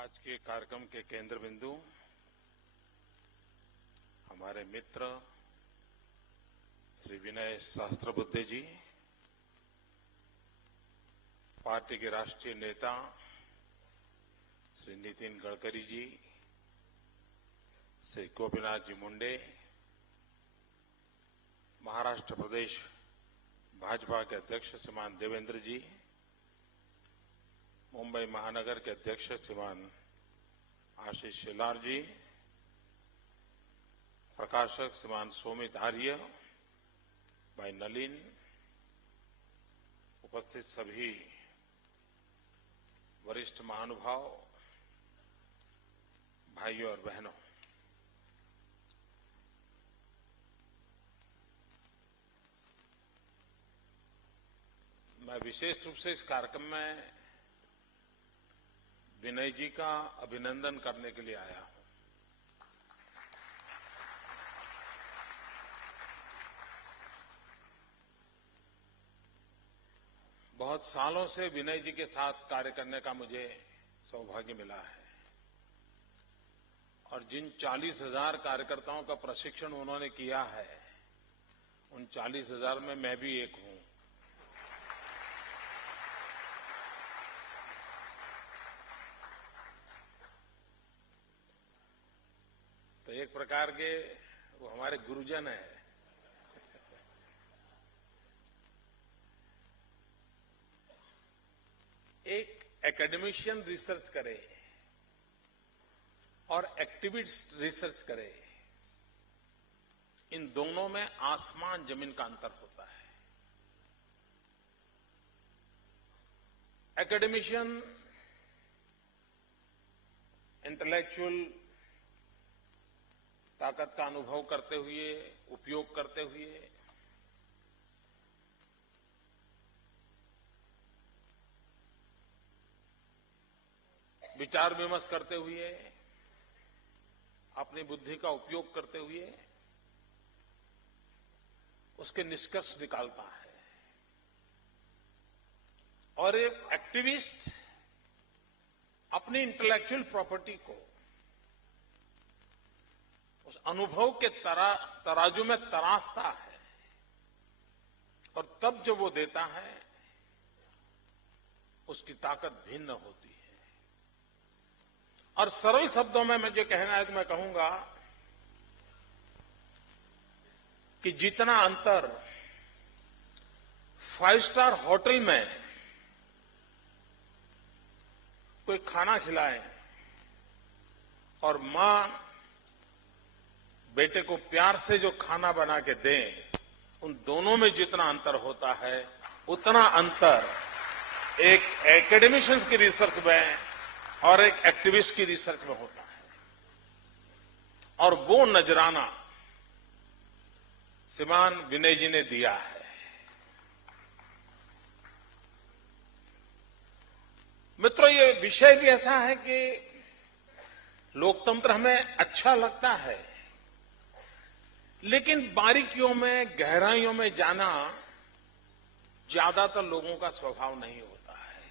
आज के कार्यक्रम के केंद्र बिंदु हमारे मित्र श्री विनय सहस्त्रबुद्धे जी, पार्टी के राष्ट्रीय नेता श्री नितिन गडकरी जी, श्री गोपीनाथ जी मुंडे, महाराष्ट्र प्रदेश भाजपा के अध्यक्ष श्रीमान देवेंद्र जी, मुंबई महानगर के अध्यक्ष श्रीमान आशीष शेलार जी, प्रकाशक श्रीमान सोमित आर्य, भाई नलिन, उपस्थित सभी वरिष्ठ महानुभाव, भाइयों और बहनों, मैं विशेष रूप से इस कार्यक्रम में विनय जी का अभिनंदन करने के लिए आया हूं। बहुत सालों से विनय जी के साथ कार्य करने का मुझे सौभाग्य मिला है और जिन 40,000 कार्यकर्ताओं का प्रशिक्षण उन्होंने किया है, उन 40,000 में मैं भी एक हूं। तो एक प्रकार के वो हमारे गुरुजन हैं। एक एकेडमिशियन रिसर्च करे और एक्टिविस्ट रिसर्च करे, इन दोनों में आसमान जमीन का अंतर होता है। एकेडमिशियन इंटेलेक्चुअल ताकत का अनुभव करते हुए, उपयोग करते हुए विचार विमर्श करते हुए, अपनी बुद्धि का उपयोग करते हुए उसके निष्कर्ष निकालता है। और एक एक्टिविस्ट अपनी इंटेलेक्चुअल प्रॉपर्टी को उस अनुभव के तराजू में तराशता है और तब जब वो देता है उसकी ताकत भिन्न होती है। और सरल शब्दों में मुझे कहना है तो मैं कहूंगा कि जितना अंतर 5 स्टार होटल में कोई खाना खिलाए और मां बेटे को प्यार से जो खाना बना के दें, उन दोनों में जितना अंतर होता है, उतना अंतर एक एकेडमिशियंस की रिसर्च में और एक एक्टिविस्ट की रिसर्च में होता है। और वो नजराना श्रीमान विनय जी ने दिया है। मित्रों, ये विषय भी ऐसा है कि लोकतंत्र हमें अच्छा लगता है, लेकिन बारीकियों में, गहराइयों में जाना ज्यादातर लोगों का स्वभाव नहीं होता है।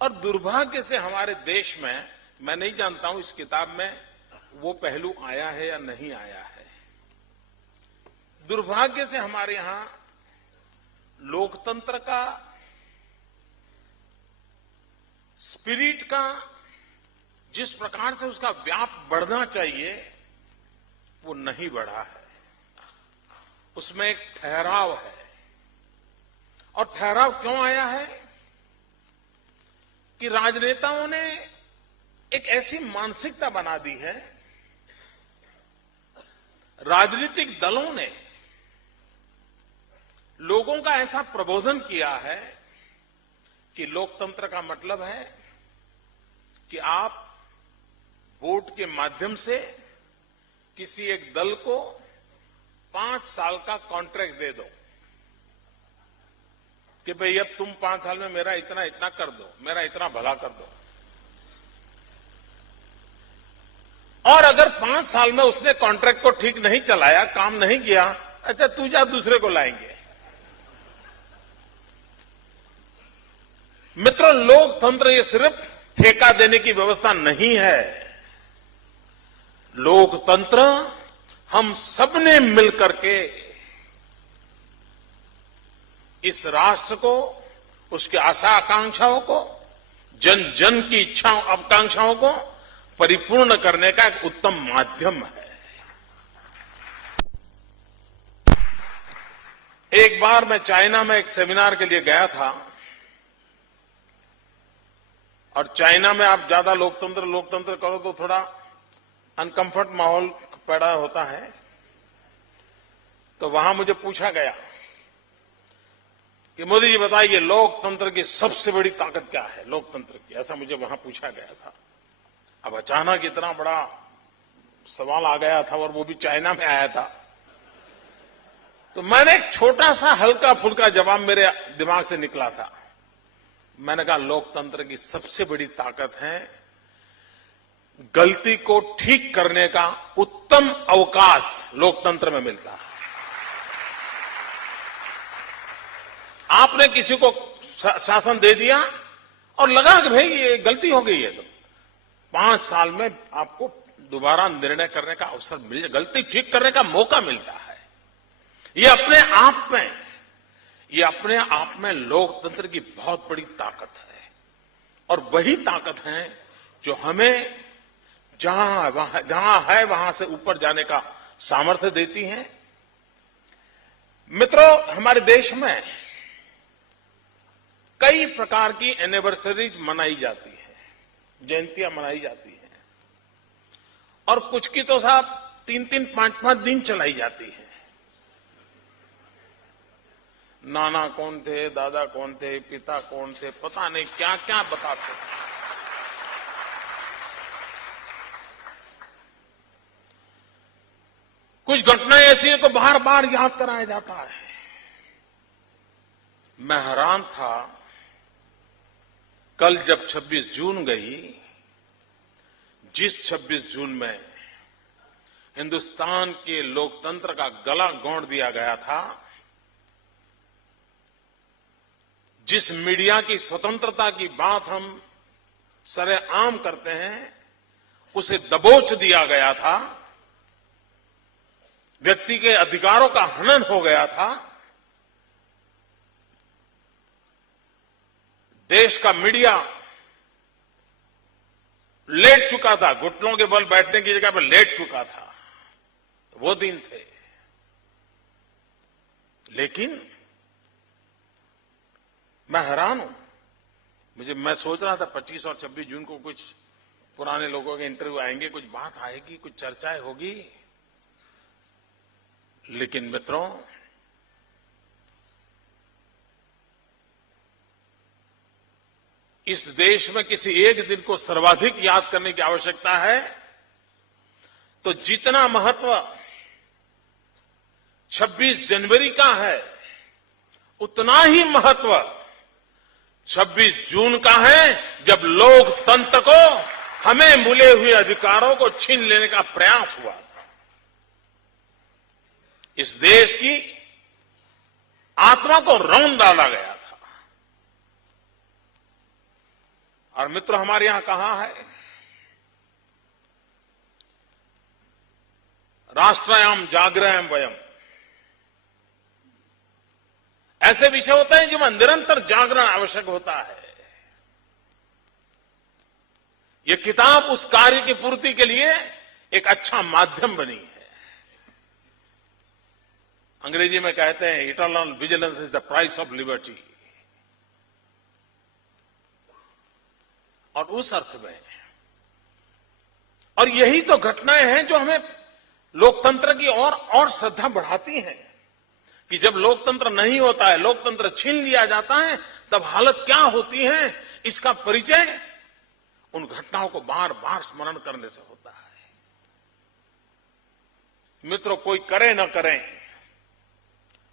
और दुर्भाग्य से हमारे देश में, मैं नहीं जानता हूं इस किताब में वो पहलू आया है या नहीं आया है, दुर्भाग्य से हमारे यहां लोकतंत्र का स्पिरिट का जिस प्रकार से उसका व्याप बढ़ना चाहिए वो नहीं बढ़ा है। उसमें एक ठहराव है। और ठहराव क्यों आया है कि राजनेताओं ने एक ऐसी मानसिकता बना दी है, राजनीतिक दलों ने लोगों का ऐसा प्रबोधन किया है कि लोकतंत्र का मतलब है कि आप वोट के माध्यम से किसी एक दल को 5 साल का कॉन्ट्रैक्ट दे दो कि भाई अब तुम 5 साल में मेरा इतना इतना कर दो, मेरा इतना भला कर दो। और अगर 5 साल में उसने कॉन्ट्रैक्ट को ठीक नहीं चलाया, काम नहीं किया, अच्छा तू जा, दूसरे को लाएंगे। मित्रों, लोकतंत्र ये सिर्फ ठेका देने की व्यवस्था नहीं है। लोकतंत्र हम सबने मिलकर के इस राष्ट्र को, उसके आशा आकांक्षाओं को, जन जन की इच्छाओं आकांक्षाओं को परिपूर्ण करने का एक उत्तम माध्यम है। एक बार मैं चाइना में एक सेमिनार के लिए गया था और चाइना में आप ज्यादा लोकतंत्र करो तो थोड़ा अनकंफर्ट माहौल पैदा होता है। तो वहां मुझे पूछा गया कि मोदी जी बताइए लोकतंत्र की सबसे बड़ी ताकत क्या है लोकतंत्र की, ऐसा मुझे वहां पूछा गया था। अब अचानक इतना बड़ा सवाल आ गया था और वो भी चाइना में आया था, तो मैंने एक छोटा सा हल्का फुल्का जवाब मेरे दिमाग से निकला था। मैंने कहा लोकतंत्र की सबसे बड़ी ताकत है गलती को ठीक करने का उत्तम अवकाश लोकतंत्र में मिलता है। आपने किसी को शासन दे दिया और लगा कि भाई ये गलती हो गई है, तो 5 साल में आपको दोबारा निर्णय करने का अवसर मिल जाए, गलती ठीक करने का मौका मिलता है। ये अपने आप में लोकतंत्र की बहुत बड़ी ताकत है और वही ताकत है जो हमें जहां है वहां से ऊपर जाने का सामर्थ्य देती है। मित्रों, हमारे देश में कई प्रकार की एनिवर्सरीज मनाई जाती है, जयंतियां मनाई जाती हैं और कुछ की तो साहब 3-3, 5-5 दिन चलाई जाती है। नाना कौन थे, दादा कौन थे, पिता कौन थे, पता नहीं क्या क्या बताते हैं। कुछ घटनाएं ऐसी हैं को बार बार याद कराया जाता है। मैं हैरान था कल जब 26 जून गई, जिस 26 जून में हिंदुस्तान के लोकतंत्र का गला घोंट दिया गया था, जिस मीडिया की स्वतंत्रता की बात हम सरेआम करते हैं उसे दबोच दिया गया था, व्यक्ति के अधिकारों का हनन हो गया था, देश का मीडिया लेट चुका था, घुटनों के बल बैठने की जगह पर लेट चुका था। वो दिन थे। लेकिन मैं हैरान हूं, मैं सोच रहा था 25 और 26 जून को कुछ पुराने लोगों के इंटरव्यू आएंगे, कुछ बात आएगी, कुछ चर्चाएं होगी। लेकिन मित्रों, इस देश में किसी एक दिन को सर्वाधिक याद करने की आवश्यकता है तो जितना महत्व 26 जनवरी का है उतना ही महत्व 26 जून का है, जब लोकतंत्र को, हमें मिले हुए अधिकारों को छीन लेने का प्रयास हुआ था। इस देश की आत्मा को रौंद डाला गया था। और मित्रों, हमारे यहां कहा है, राष्ट्रयाम जागृहम वयम। ऐसे विषय होते हैं जिनमें निरंतर जागरण आवश्यक होता है। यह किताब उस कार्य की पूर्ति के लिए एक अच्छा माध्यम बनी है। अंग्रेजी में कहते हैं eternal vigilance is the price of liberty. और उस अर्थ में, और यही तो घटनाएं हैं जो हमें लोकतंत्र की और श्रद्धा बढ़ाती हैं कि जब लोकतंत्र नहीं होता है, लोकतंत्र छीन लिया जाता है, तब हालत क्या होती है, इसका परिचय उन घटनाओं को बार बार स्मरण करने से होता है। मित्रों, कोई करे न करे,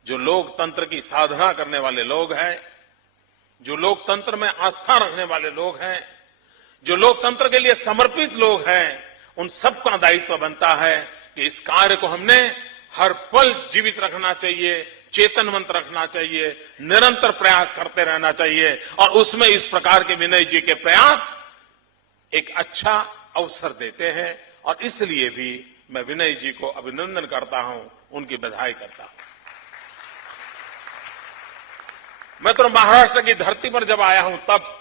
जो लोकतंत्र की साधना करने वाले लोग हैं, जो लोकतंत्र में आस्था रखने वाले लोग हैं, जो लोकतंत्र के लिए समर्पित लोग हैं, उन सबका दायित्व बनता है कि इस कार्य को हमने हर पल जीवित रखना चाहिए, चेतनवंत रखना चाहिए, निरंतर प्रयास करते रहना चाहिए। और उसमें इस प्रकार के विनय जी के प्रयास एक अच्छा अवसर देते हैं और इसलिए भी मैं विनय जी को अभिनंदन करता हूं, उनकी बधाई करता हूं। मैं तो महाराष्ट्र की धरती पर जब आया हूं तब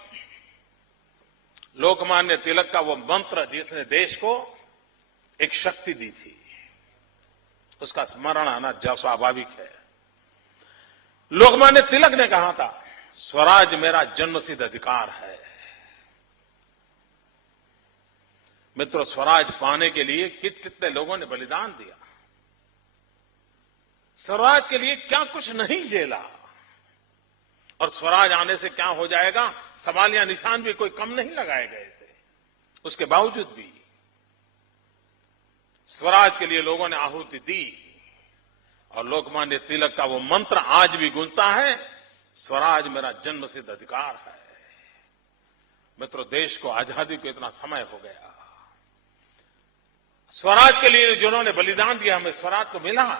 लोकमान्य तिलक का वो मंत्र जिसने देश को एक शक्ति दी थी, उसका स्मरण आना स्वाभाविक है। लोकमान्य तिलक ने कहा था, स्वराज मेरा जन्मसिद्ध अधिकार है। मित्रों, स्वराज पाने के लिए कितने लोगों ने बलिदान दिया, स्वराज के लिए क्या कुछ नहीं झेला, और स्वराज आने से क्या हो जाएगा सवाल या निशान भी कोई कम नहीं लगाए गए थे। उसके बावजूद भी स्वराज के लिए लोगों ने आहुति दी और लोकमान्य तिलक का वो मंत्र आज भी गूंजता है, स्वराज मेरा जन्मसिद्ध अधिकार है। मित्रों, देश को आजादी को इतना समय हो गया, स्वराज के लिए जिन्होंने बलिदान दिया, हमें स्वराज तो मिला,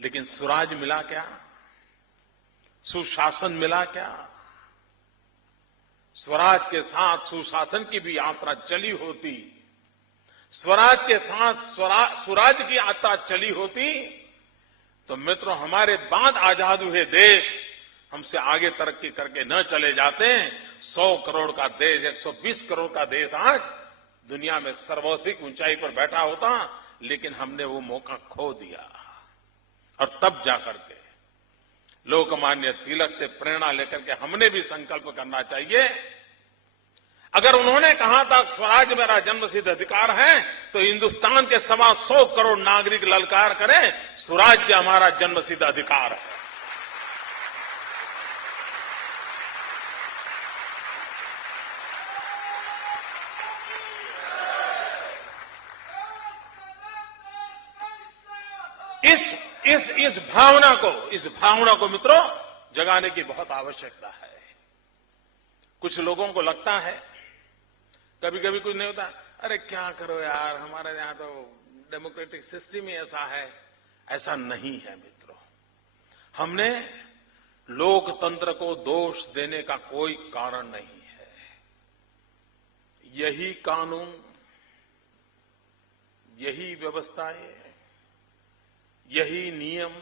लेकिन स्वराज मिला क्या, सुशासन मिला क्या? स्वराज के साथ सुशासन की भी यात्रा चली होती, स्वराज के साथ स्वराज की यात्रा चली होती तो मित्रों हमारे बाद आजाद हुए देश हमसे आगे तरक्की करके न चले जाते। 100 करोड़ का देश, 120 करोड़ का देश आज दुनिया में सर्वाधिक ऊंचाई पर बैठा होता, लेकिन हमने वो मौका खो दिया। और तब जाकर के लोकमान्य तिलक से प्रेरणा लेकर के हमने भी संकल्प करना चाहिए। अगर उन्होंने कहा था स्वराज मेरा जन्मसिद्ध अधिकार है, तो हिंदुस्तान के 125 करोड़ नागरिक ललकार करें, स्वराज्य हमारा जन्मसिद्ध अधिकार है। इस भावना को मित्रों जगाने की बहुत आवश्यकता है। कुछ लोगों को लगता है, कभी कभी कुछ नहीं होता, अरे क्या करो यार, हमारे यहां तो डेमोक्रेटिक सिस्टम ही ऐसा है। ऐसा नहीं है मित्रों, हमने लोकतंत्र को दोष देने का कोई कारण नहीं है। यही कानून, यही व्यवस्थाएं, यही नियम,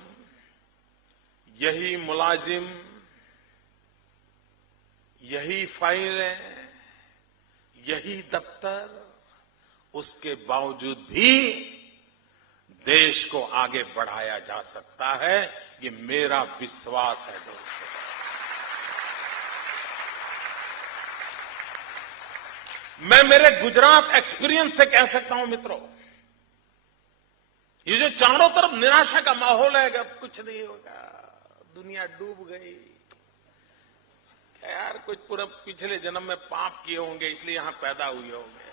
यही मुलाजिम, यही फाइलें, यही दफ्तर, उसके बावजूद भी देश को आगे बढ़ाया जा सकता है, ये मेरा विश्वास है दोस्तों। मैं मेरे गुजरात एक्सपीरियंस से कह सकता हूं मित्रों, ये जो चारों तरफ निराशा का माहौल है कि अब कुछ नहीं होगा, दुनिया डूब गई, यार कुछ पूरा पिछले जन्म में पाप किए होंगे इसलिए यहां पैदा हुए होंगे।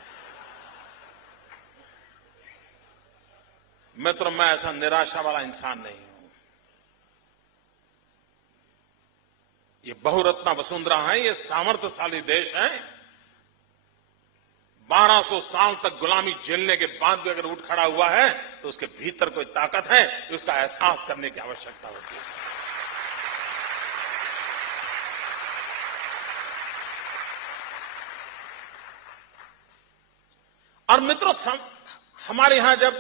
मित्रों, मैं ऐसा निराशा वाला इंसान नहीं हूं। ये बहुरत्ना वसुंधरा है, ये सामर्थ्यशाली देश है। 1200 साल तक गुलामी झेलने के बाद भी अगर उठ खड़ा हुआ है तो उसके भीतर कोई ताकत है, उसका एहसास करने की आवश्यकता होती है। और मित्रों, हमारे यहां जब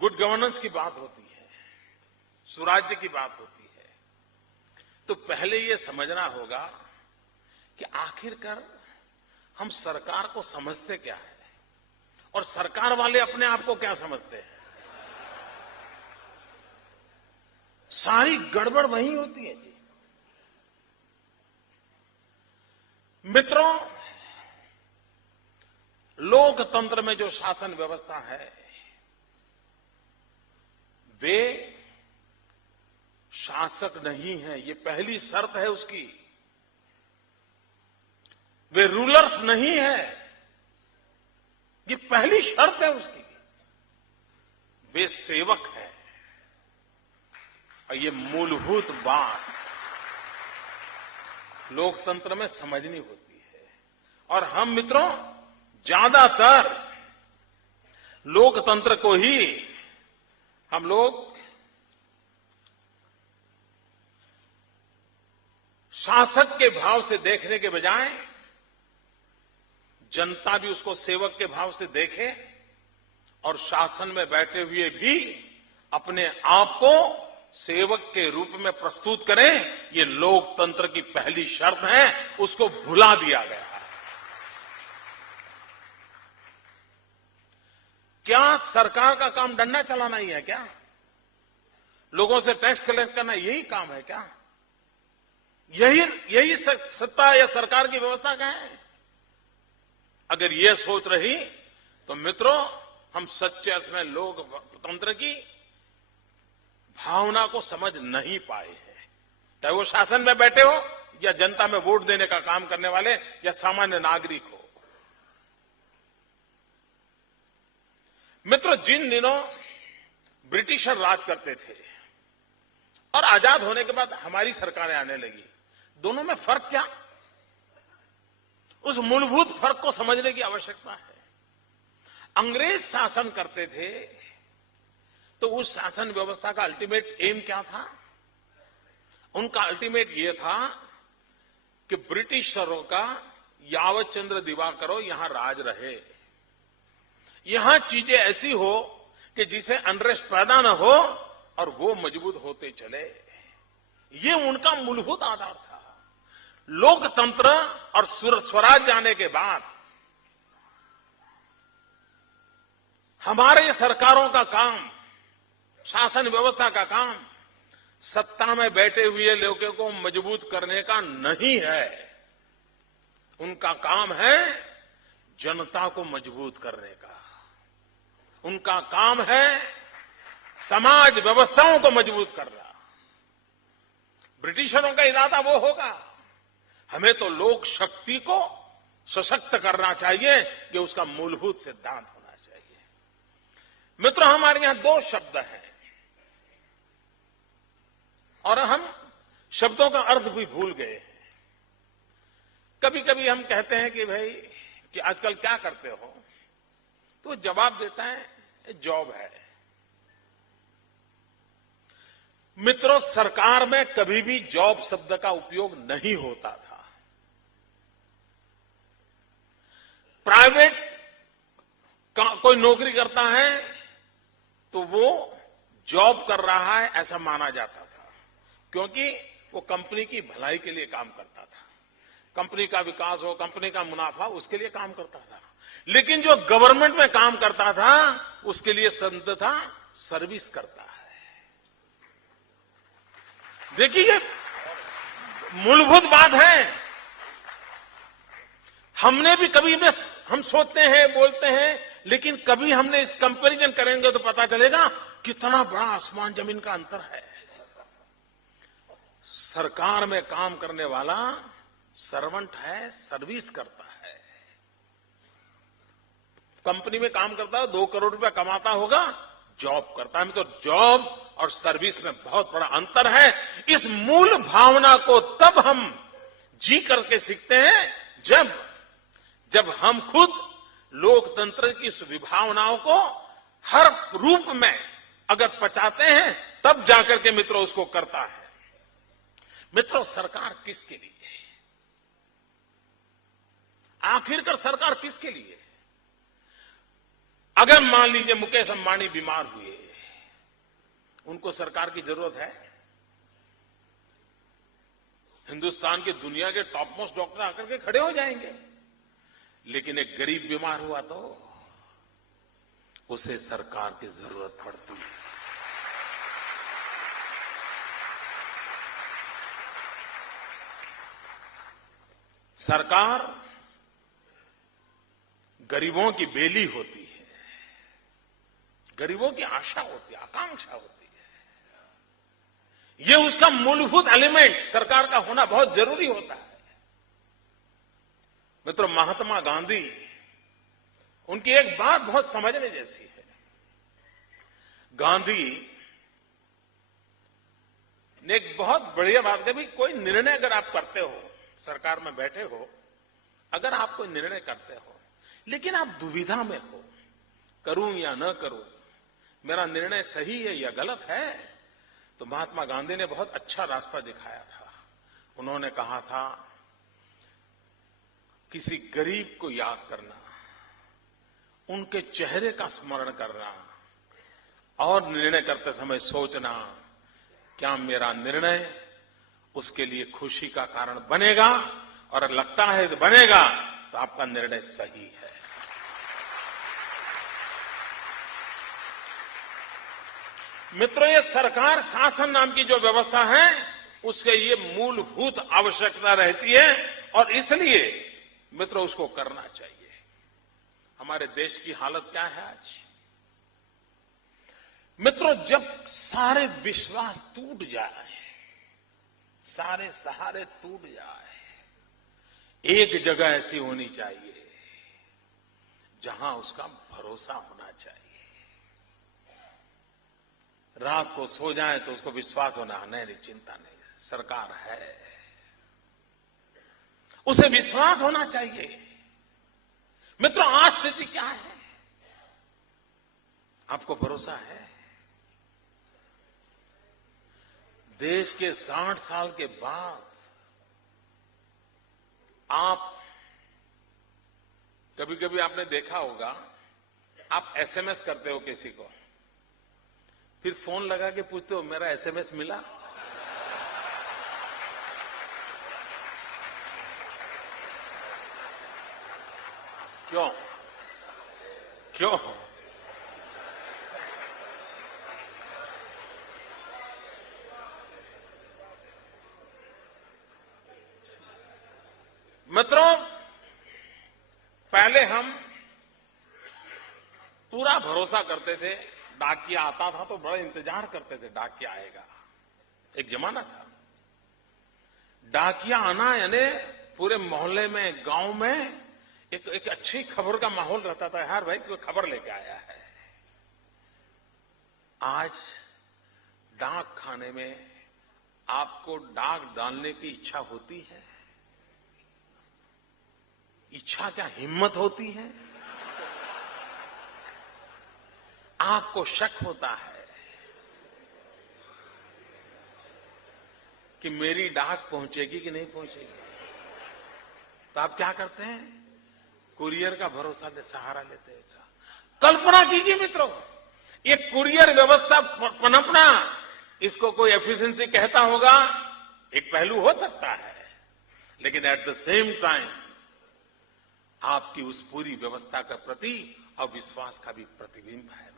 गुड गवर्नेंस की बात होती है, सुराज्य की बात होती है, तो पहले यह समझना होगा कि आखिरकार हम सरकार को समझते क्या है और सरकार वाले अपने आप को क्या समझते हैं। सारी गड़बड़ वहीं होती है जी। मित्रों, लोकतंत्र में जो शासन व्यवस्था है, वे शासक नहीं है, ये पहली शर्त है उसकी। वे रूलर्स नहीं है, ये पहली शर्त है उसकी। वे सेवक है, और ये मूलभूत बात लोकतंत्र में समझनी होती है। और हम मित्रों ज्यादातर लोकतंत्र को ही हम लोग शासक के भाव से देखने के बजाय जनता भी उसको सेवक के भाव से देखे और शासन में बैठे हुए भी अपने आप को सेवक के रूप में प्रस्तुत करें, ये लोकतंत्र की पहली शर्त है, उसको भुला दिया गया है। क्या सरकार का काम डंडा चलाना ही है क्या? लोगों से टैक्स कलेक्ट करना यही काम है क्या? यही सत्ता या सरकार की व्यवस्था क्या है? अगर यह सोच रही तो मित्रों, हम सच्चे अर्थ में लोकतंत्र की भावना को समझ नहीं पाए हैं। चाहे वो शासन में बैठे हो या जनता में वोट देने का काम करने वाले या सामान्य नागरिक हो। मित्रों, जिन दिनों ब्रिटिशर राज करते थे और आजाद होने के बाद हमारी सरकारें आने लगी, दोनों में फर्क क्या? उस मूलभूत फर्क को समझने की आवश्यकता है। अंग्रेज शासन करते थे तो उस शासन व्यवस्था का अल्टीमेट एम क्या था? उनका अल्टीमेट यह था कि ब्रिटिशरों का यावत चंद्र दिवाकरो यहां राज रहे, यहां चीजें ऐसी हो कि जिसे अनरेस्ट पैदा न हो और वो मजबूत होते चले। ये उनका मूलभूत आधार था। लोकतंत्र और स्वराज आने के बाद हमारे सरकारों का काम, शासन व्यवस्था का काम सत्ता में बैठे हुए लोगों को मजबूत करने का नहीं है। उनका काम है जनता को मजबूत करने का। उनका काम है समाज व्यवस्थाओं को मजबूत करना। ब्रिटिशरों का इरादा वो होगा, हमें तो लोक शक्ति को सशक्त करना चाहिए, कि उसका मूलभूत सिद्धांत होना चाहिए। मित्रों, हमारे यहां दो शब्द हैं और हम शब्दों का अर्थ भी भूल गए हैं। कभी कभी हम कहते हैं कि भाई कि आजकल क्या करते हो, तो जवाब देता है जॉब है। मित्रों, सरकार में कभी भी जॉब शब्द का उपयोग नहीं होता था। प्राइवेट कोई नौकरी करता है तो वो जॉब कर रहा है ऐसा माना जाता था, क्योंकि वो कंपनी की भलाई के लिए काम करता था, कंपनी का विकास हो, कंपनी का मुनाफा, उसके लिए काम करता था। लेकिन जो गवर्नमेंट में काम करता था उसके लिए शब्द था सर्विस करता है। देखिए, ये मूलभूत बात है। हमने भी कभी में हम सोचते हैं, बोलते हैं, लेकिन कभी हमने इस कंपैरिजन करेंगे तो पता चलेगा कितना बड़ा आसमान जमीन का अंतर है। सरकार में काम करने वाला सर्वेंट है, सर्विस करता है। कंपनी में काम करता है, 2 करोड़ रुपया कमाता होगा, जॉब करता है। तो जॉब और सर्विस में बहुत बड़ा अंतर है। इस मूल भावना को तब हम जी करके सीखते हैं जब हम खुद लोकतंत्र की इस विभावनाओं को हर रूप में अगर पचाते हैं, तब जाकर के मित्रों उसको करता है। मित्रों, सरकार किसके लिए है? आखिरकार सरकार किसके लिए है? अगर मान लीजिए मुकेश अंबानी बीमार हुए, उनको सरकार की जरूरत है? हिंदुस्तान की दुनिया के टॉप मोस्ट डॉक्टर आकर के खड़े हो जाएंगे। लेकिन एक गरीब बीमार हुआ तो उसे सरकार की जरूरत पड़ती है। सरकार गरीबों की बेली होती है, गरीबों की आशा होती है, आकांक्षा होती है। यह उसका मूलभूत एलिमेंट सरकार का होना बहुत जरूरी होता है। मित्रों, महात्मा गांधी, उनकी एक बात बहुत समझने जैसी है। गांधी ने एक बहुत बढ़िया बात कही, कोई निर्णय अगर आप करते हो, सरकार में बैठे हो, अगर आप कोई निर्णय करते हो लेकिन आप दुविधा में हो, करूं या न करूं, मेरा निर्णय सही है या गलत है, तो महात्मा गांधी ने बहुत अच्छा रास्ता दिखाया था। उन्होंने कहा था, किसी गरीब को याद करना, उनके चेहरे का स्मरण करना और निर्णय करते समय सोचना, क्या मेरा निर्णय उसके लिए खुशी का कारण बनेगा, और लगता है कि बनेगा तो आपका निर्णय सही है। मित्रों, ये सरकार शासन नाम की जो व्यवस्था है, उसके ये मूलभूत आवश्यकता रहती है, और इसलिए मित्रों उसको करना चाहिए। हमारे देश की हालत क्या है आज? मित्रों, जब सारे विश्वास टूट जाए, सारे सहारे टूट जाए, एक जगह ऐसी होनी चाहिए जहां उसका भरोसा होना चाहिए। रात को सो जाए तो उसको विश्वास होना, नहीं चिंता नहीं, सरकार है, उसे विश्वास होना चाहिए। मित्रों, आज स्थिति क्या है? आपको भरोसा है? देश के 60 साल के बाद आप, कभी कभी आपने देखा होगा, आप एसएमएस करते हो किसी को, फिर फोन लगा के पूछते हो मेरा एसएमएस मिला? क्यों? क्यों? मित्रों, पहले हम पूरा भरोसा करते थे, डाकिया आता था तो बड़ा इंतजार करते थे, डाकिया आएगा। एक जमाना था, डाकिया आना यानी पूरे मोहल्ले में, गांव में एक अच्छी खबर का माहौल रहता था, यार भाई कोई खबर लेके आया है। आज डाक खाने में आपको डाक डालने की इच्छा होती है? इच्छा क्या, हिम्मत होती है? आपको शक होता है कि मेरी डाक पहुंचेगी कि नहीं पहुंचेगी, तो आप क्या करते हैं? कुरियर का भरोसा ले, सहारा लेते हैं। कल्पना कीजिए मित्रों, ये कुरियर व्यवस्था पनपना, इसको कोई एफिशिएंसी कहता होगा, एक पहलू हो सकता है, लेकिन एट द सेम टाइम आपकी उस पूरी व्यवस्था के प्रति अविश्वास का भी प्रतिबिंब है।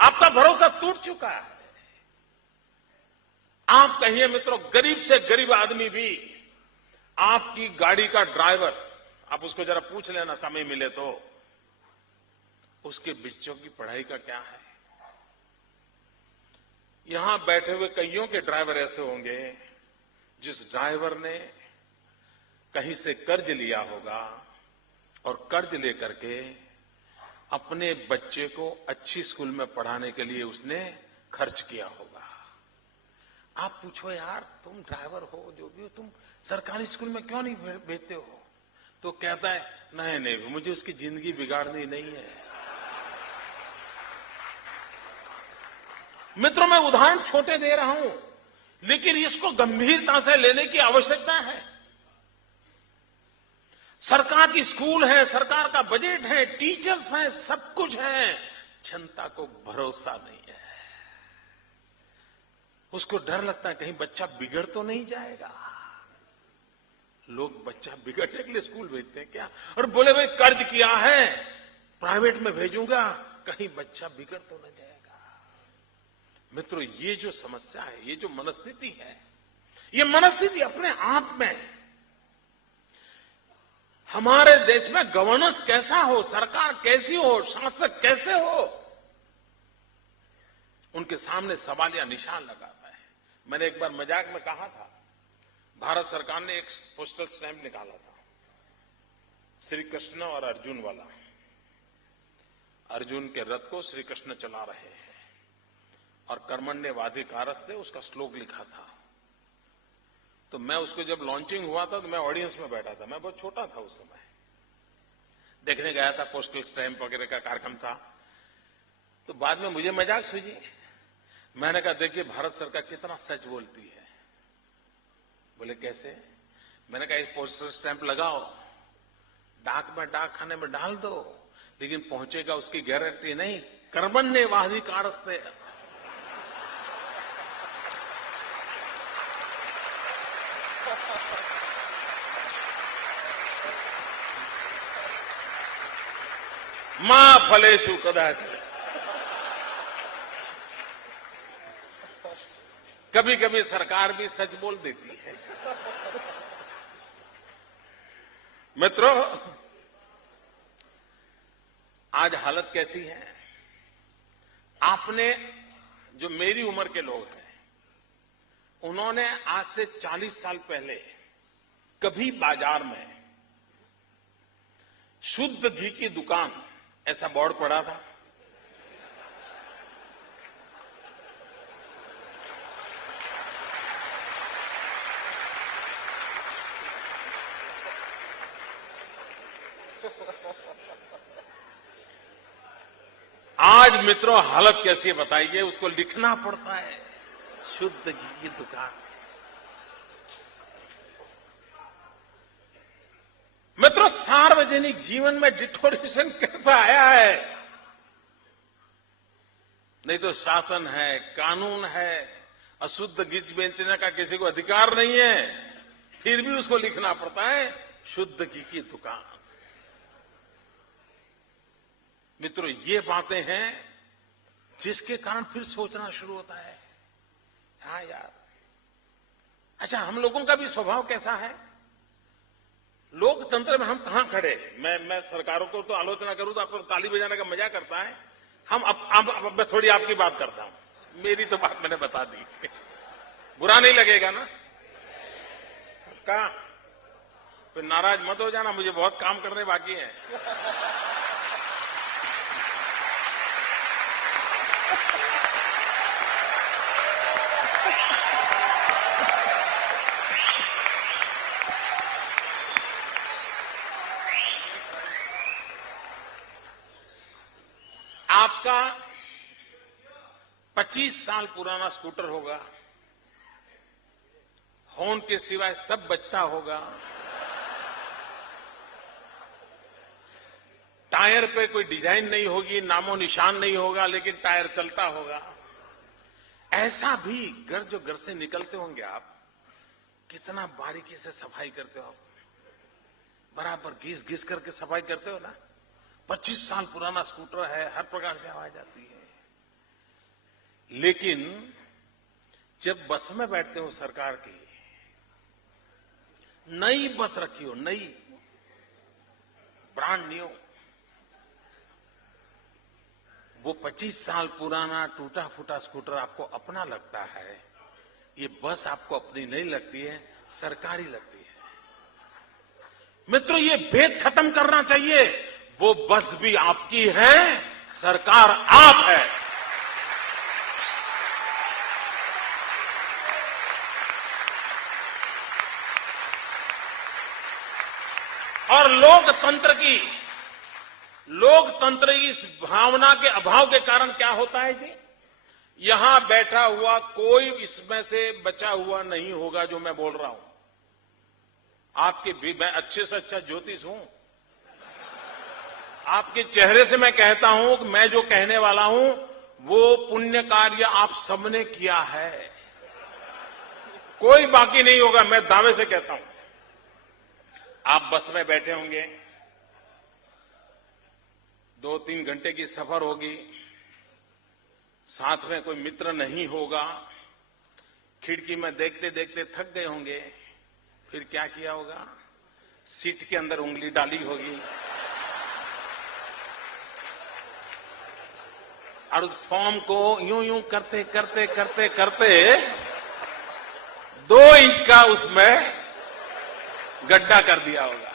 आपका भरोसा टूट चुका है। आप कहिए मित्रों, गरीब से गरीब आदमी भी, आपकी गाड़ी का ड्राइवर, आप उसको जरा पूछ लेना समय मिले तो, उसके बच्चों की पढ़ाई का क्या है। यहां बैठे हुए कईयों के ड्राइवर ऐसे होंगे जिस ड्राइवर ने कहीं से कर्ज लिया होगा और कर्ज लेकर के अपने बच्चे को अच्छी स्कूल में पढ़ाने के लिए उसने खर्च किया होगा। आप पूछो, यार तुम ड्राइवर हो, जो भी हो, तुम सरकारी स्कूल में क्यों नहीं भेजते हो? तो कहता है, नहीं मुझे उसकी जिंदगी बिगाड़नी नहीं है। मित्रों, मैं उदाहरण छोटे दे रहा हूं, लेकिन इसको गंभीरता से लेने की आवश्यकता है। सरकार की स्कूल है, सरकार का बजट है, टीचर्स हैं, सब कुछ है, जनता को भरोसा नहीं है। उसको डर लगता है कहीं बच्चा बिगड़ तो नहीं जाएगा। लोग बच्चा बिगड़ने के लिए स्कूल भेजते हैं क्या? और बोले भाई कर्ज किया है, प्राइवेट में भेजूंगा, कहीं बच्चा बिगड़ तो नहीं जाएगा। मित्रों, ये जो समस्या है, ये जो मनस्थिति है, ये मनस्थिति अपने आप में हमारे देश में गवर्नेंस कैसा हो, सरकार कैसी हो, शासक कैसे हो, उनके सामने सवाल या निशान लगाता है। मैंने एक बार मजाक में कहा था, भारत सरकार ने एक पोस्टल स्टैंप निकाला था, श्री कृष्ण और अर्जुन वाला। अर्जुन के रथ को श्री कृष्ण चला रहे हैं और कर्मण्येवाधिकारस्ते उसका श्लोक लिखा था। तो मैं उसको, जब लॉन्चिंग हुआ था तो मैं ऑडियंस में बैठा था, मैं बहुत छोटा था उस समय, देखने गया था, पोस्टल स्टैंप वगैरह का कार्यक्रम था। तो बाद में मुझे मजाक सूझी, मैंने कहा देखिए भारत सरकार कितना सच बोलती है। बोले कैसे? मैंने कहा एक पोस्टल स्टैंप लगाओ, डाक में डाक खाने में डाल दो, लेकिन पहुंचेगा उसकी गारंटी नहीं। कर्मण्येवाधिकारस्ते, मां फलेषु कदाचित्। कभी कभी सरकार भी सच बोल देती है। मित्रों, आज हालत कैसी है? आपने, जो मेरी उम्र के लोग हैं, उन्होंने आज से 40 साल पहले कभी बाजार में शुद्ध घी की दुकान ऐसा बोर्ड पड़ा था? आज मित्रों हालत कैसी है बताइए? उसको लिखना पड़ता है, शुद्ध घी की दुकान। मित्रों, सार्वजनिक जीवन में डिटोरेशन कैसा आया है? नहीं तो शासन है, कानून है, अशुद्ध घी बेचने का किसी को अधिकार नहीं है, फिर भी उसको लिखना पड़ता है शुद्ध घी की दुकान। मित्रों, ये बातें हैं जिसके कारण फिर सोचना शुरू होता है, हाँ यार, अच्छा हम लोगों का भी स्वभाव कैसा है? लोकतंत्र में हम कहां खड़े? मैं सरकारों को तो आलोचना करूं तो आपको ताली बजाने का मजा करता है। हम अब मैं थोड़ी आपकी बात करता हूं, मेरी तो बात मैंने बता दी। बुरा नहीं लगेगा ना? का फिर नाराज मत हो जाना, मुझे बहुत काम करने बाकी है। आपका 25 साल पुराना स्कूटर होगा, हॉर्न के सिवाय सब बजता होगा, टायर पे कोई डिजाइन नहीं होगी, नामो निशान नहीं होगा, लेकिन टायर चलता होगा। ऐसा भी घर, जो घर से निकलते होंगे आप, कितना बारीकी से सफाई करते हो आप, बराबर घिस घिस करके सफाई करते हो ना। 25 साल पुराना स्कूटर है, हर प्रकार से आवाज आती है। लेकिन जब बस में बैठते हो सरकार की, नई बस रखी हो, नई, ब्रांड न्यू, वो 25 साल पुराना टूटा फूटा स्कूटर आपको अपना लगता है, ये बस आपको अपनी नहीं लगती है, सरकारी लगती है। मित्रों, ये भेद खत्म करना चाहिए। वो बस भी आपकी है, सरकार आप है। और लोकतंत्र की इस भावना के अभाव के कारण क्या होता है जी? यहां बैठा हुआ कोई इसमें से बचा हुआ नहीं होगा जो मैं बोल रहा हूं। आपके भी, मैं अच्छे से अच्छा ज्योतिष हूं, आपके चेहरे से मैं कहता हूं कि मैं जो कहने वाला हूं वो पुण्य कार्य आप सबने किया है, कोई बाकी नहीं होगा, मैं दावे से कहता हूं। आप बस में बैठे होंगे, 2-3 घंटे की सफर होगी, साथ में कोई मित्र नहीं होगा, खिड़की में देखते देखते थक गए होंगे, फिर क्या किया होगा? सीट के अंदर उंगली डाली होगी और उस फॉर्म को यूं यूं करते करते करते करते 2 इंच का उसमें गड्ढा कर दिया होगा।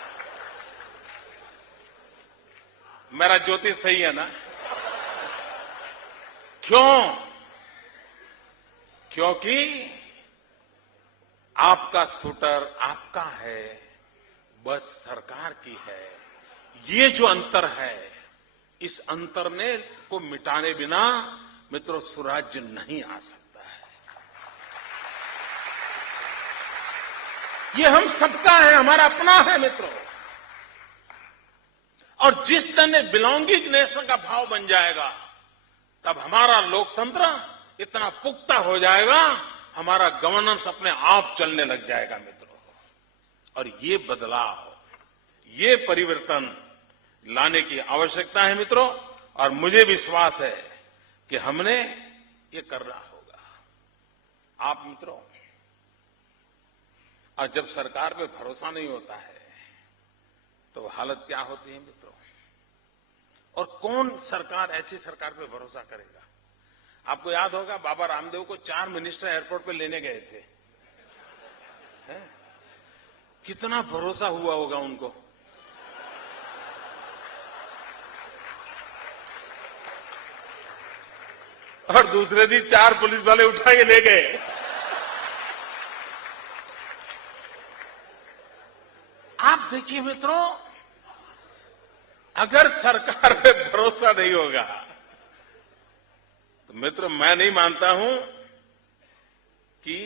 मेरा ज्योतिष सही है ना? क्यों? क्योंकि आपका स्कूटर आपका है, बस सरकार की है। ये जो अंतर है, इस अंतर ने को मिटाने बिना मित्रों सुराज्य नहीं आ सकता है। ये हम सबका है, हमारा अपना है मित्रों। और जिस तरह बिलोंगिंग नेशन का भाव बन जाएगा, तब हमारा लोकतंत्र इतना पुख्ता हो जाएगा, हमारा गवर्नेंस अपने आप चलने लग जाएगा मित्रों। और ये बदलाव, ये परिवर्तन लाने की आवश्यकता है मित्रों। और मुझे विश्वास है कि हमने ये करना होगा। आप मित्रों, और जब सरकार पे भरोसा नहीं होता है तो हालत क्या होती है मित्रों। और कौन सरकार, ऐसी सरकार पे भरोसा करेगा। आपको याद होगा बाबा रामदेव को 4 मिनिस्टर एयरपोर्ट पे लेने गए थे, हैं? कितना भरोसा हुआ होगा उनको। और दूसरे दिन 4 पुलिस वाले उठा के ले गए। आप देखिए मित्रों, अगर सरकार पे भरोसा नहीं होगा तो मित्रों मैं नहीं मानता हूं कि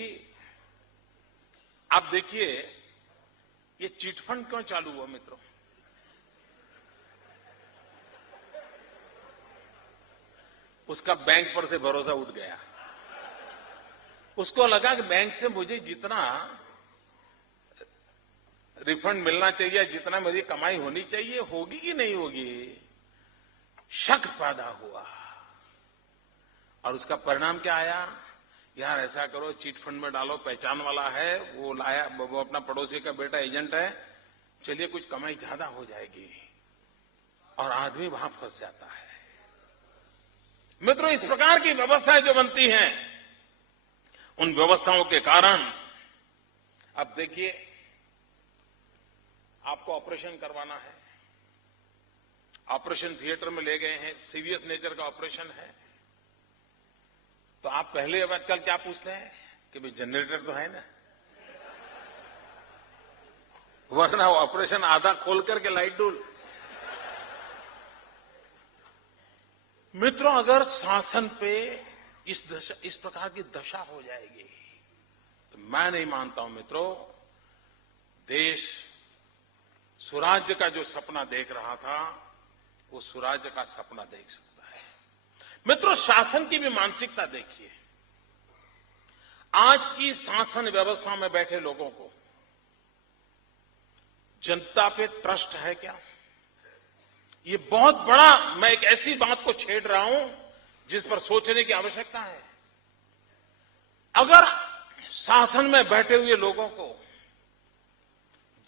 आप देखिए ये चिटफंड क्यों चालू हुआ मित्रों। उसका बैंक पर से भरोसा उठ गया। उसको लगा कि बैंक से मुझे जितना रिफंड मिलना चाहिए, जितना मेरी कमाई होनी चाहिए, होगी कि नहीं होगी, शक पैदा हुआ। और उसका परिणाम क्या आया, यार ऐसा करो चिट फंड में डालो, पहचान वाला है, वो लाया, वो अपना पड़ोसी का बेटा एजेंट है, चलिए कुछ कमाई ज्यादा हो जाएगी। और आदमी वहां फंस जाता है। मित्रों इस प्रकार की व्यवस्थाएं जो बनती हैं, उन व्यवस्थाओं के कारण अब देखिए आपको ऑपरेशन करवाना है, ऑपरेशन थिएटर में ले गए हैं, सीरियस नेचर का ऑपरेशन है, तो आप पहले अब आजकल क्या पूछते हैं कि भाई जनरेटर तो है ना, वरना ऑपरेशन आधा खोल करके लाइट डूल। मित्रों अगर शासन पे इस प्रकार की दशा हो जाएगी तो मैं नहीं मानता हूं मित्रों देश सुराज्य का जो सपना देख रहा था वो सुराज्य का सपना देख सकता है। मित्रों शासन की भी मानसिकता देखिए। आज की शासन व्यवस्था में बैठे लोगों को जनता पे ट्रस्ट है क्या? ये बहुत बड़ा, मैं एक ऐसी बात को छेड़ रहा हूं जिस पर सोचने की आवश्यकता है। अगर शासन में बैठे हुए लोगों को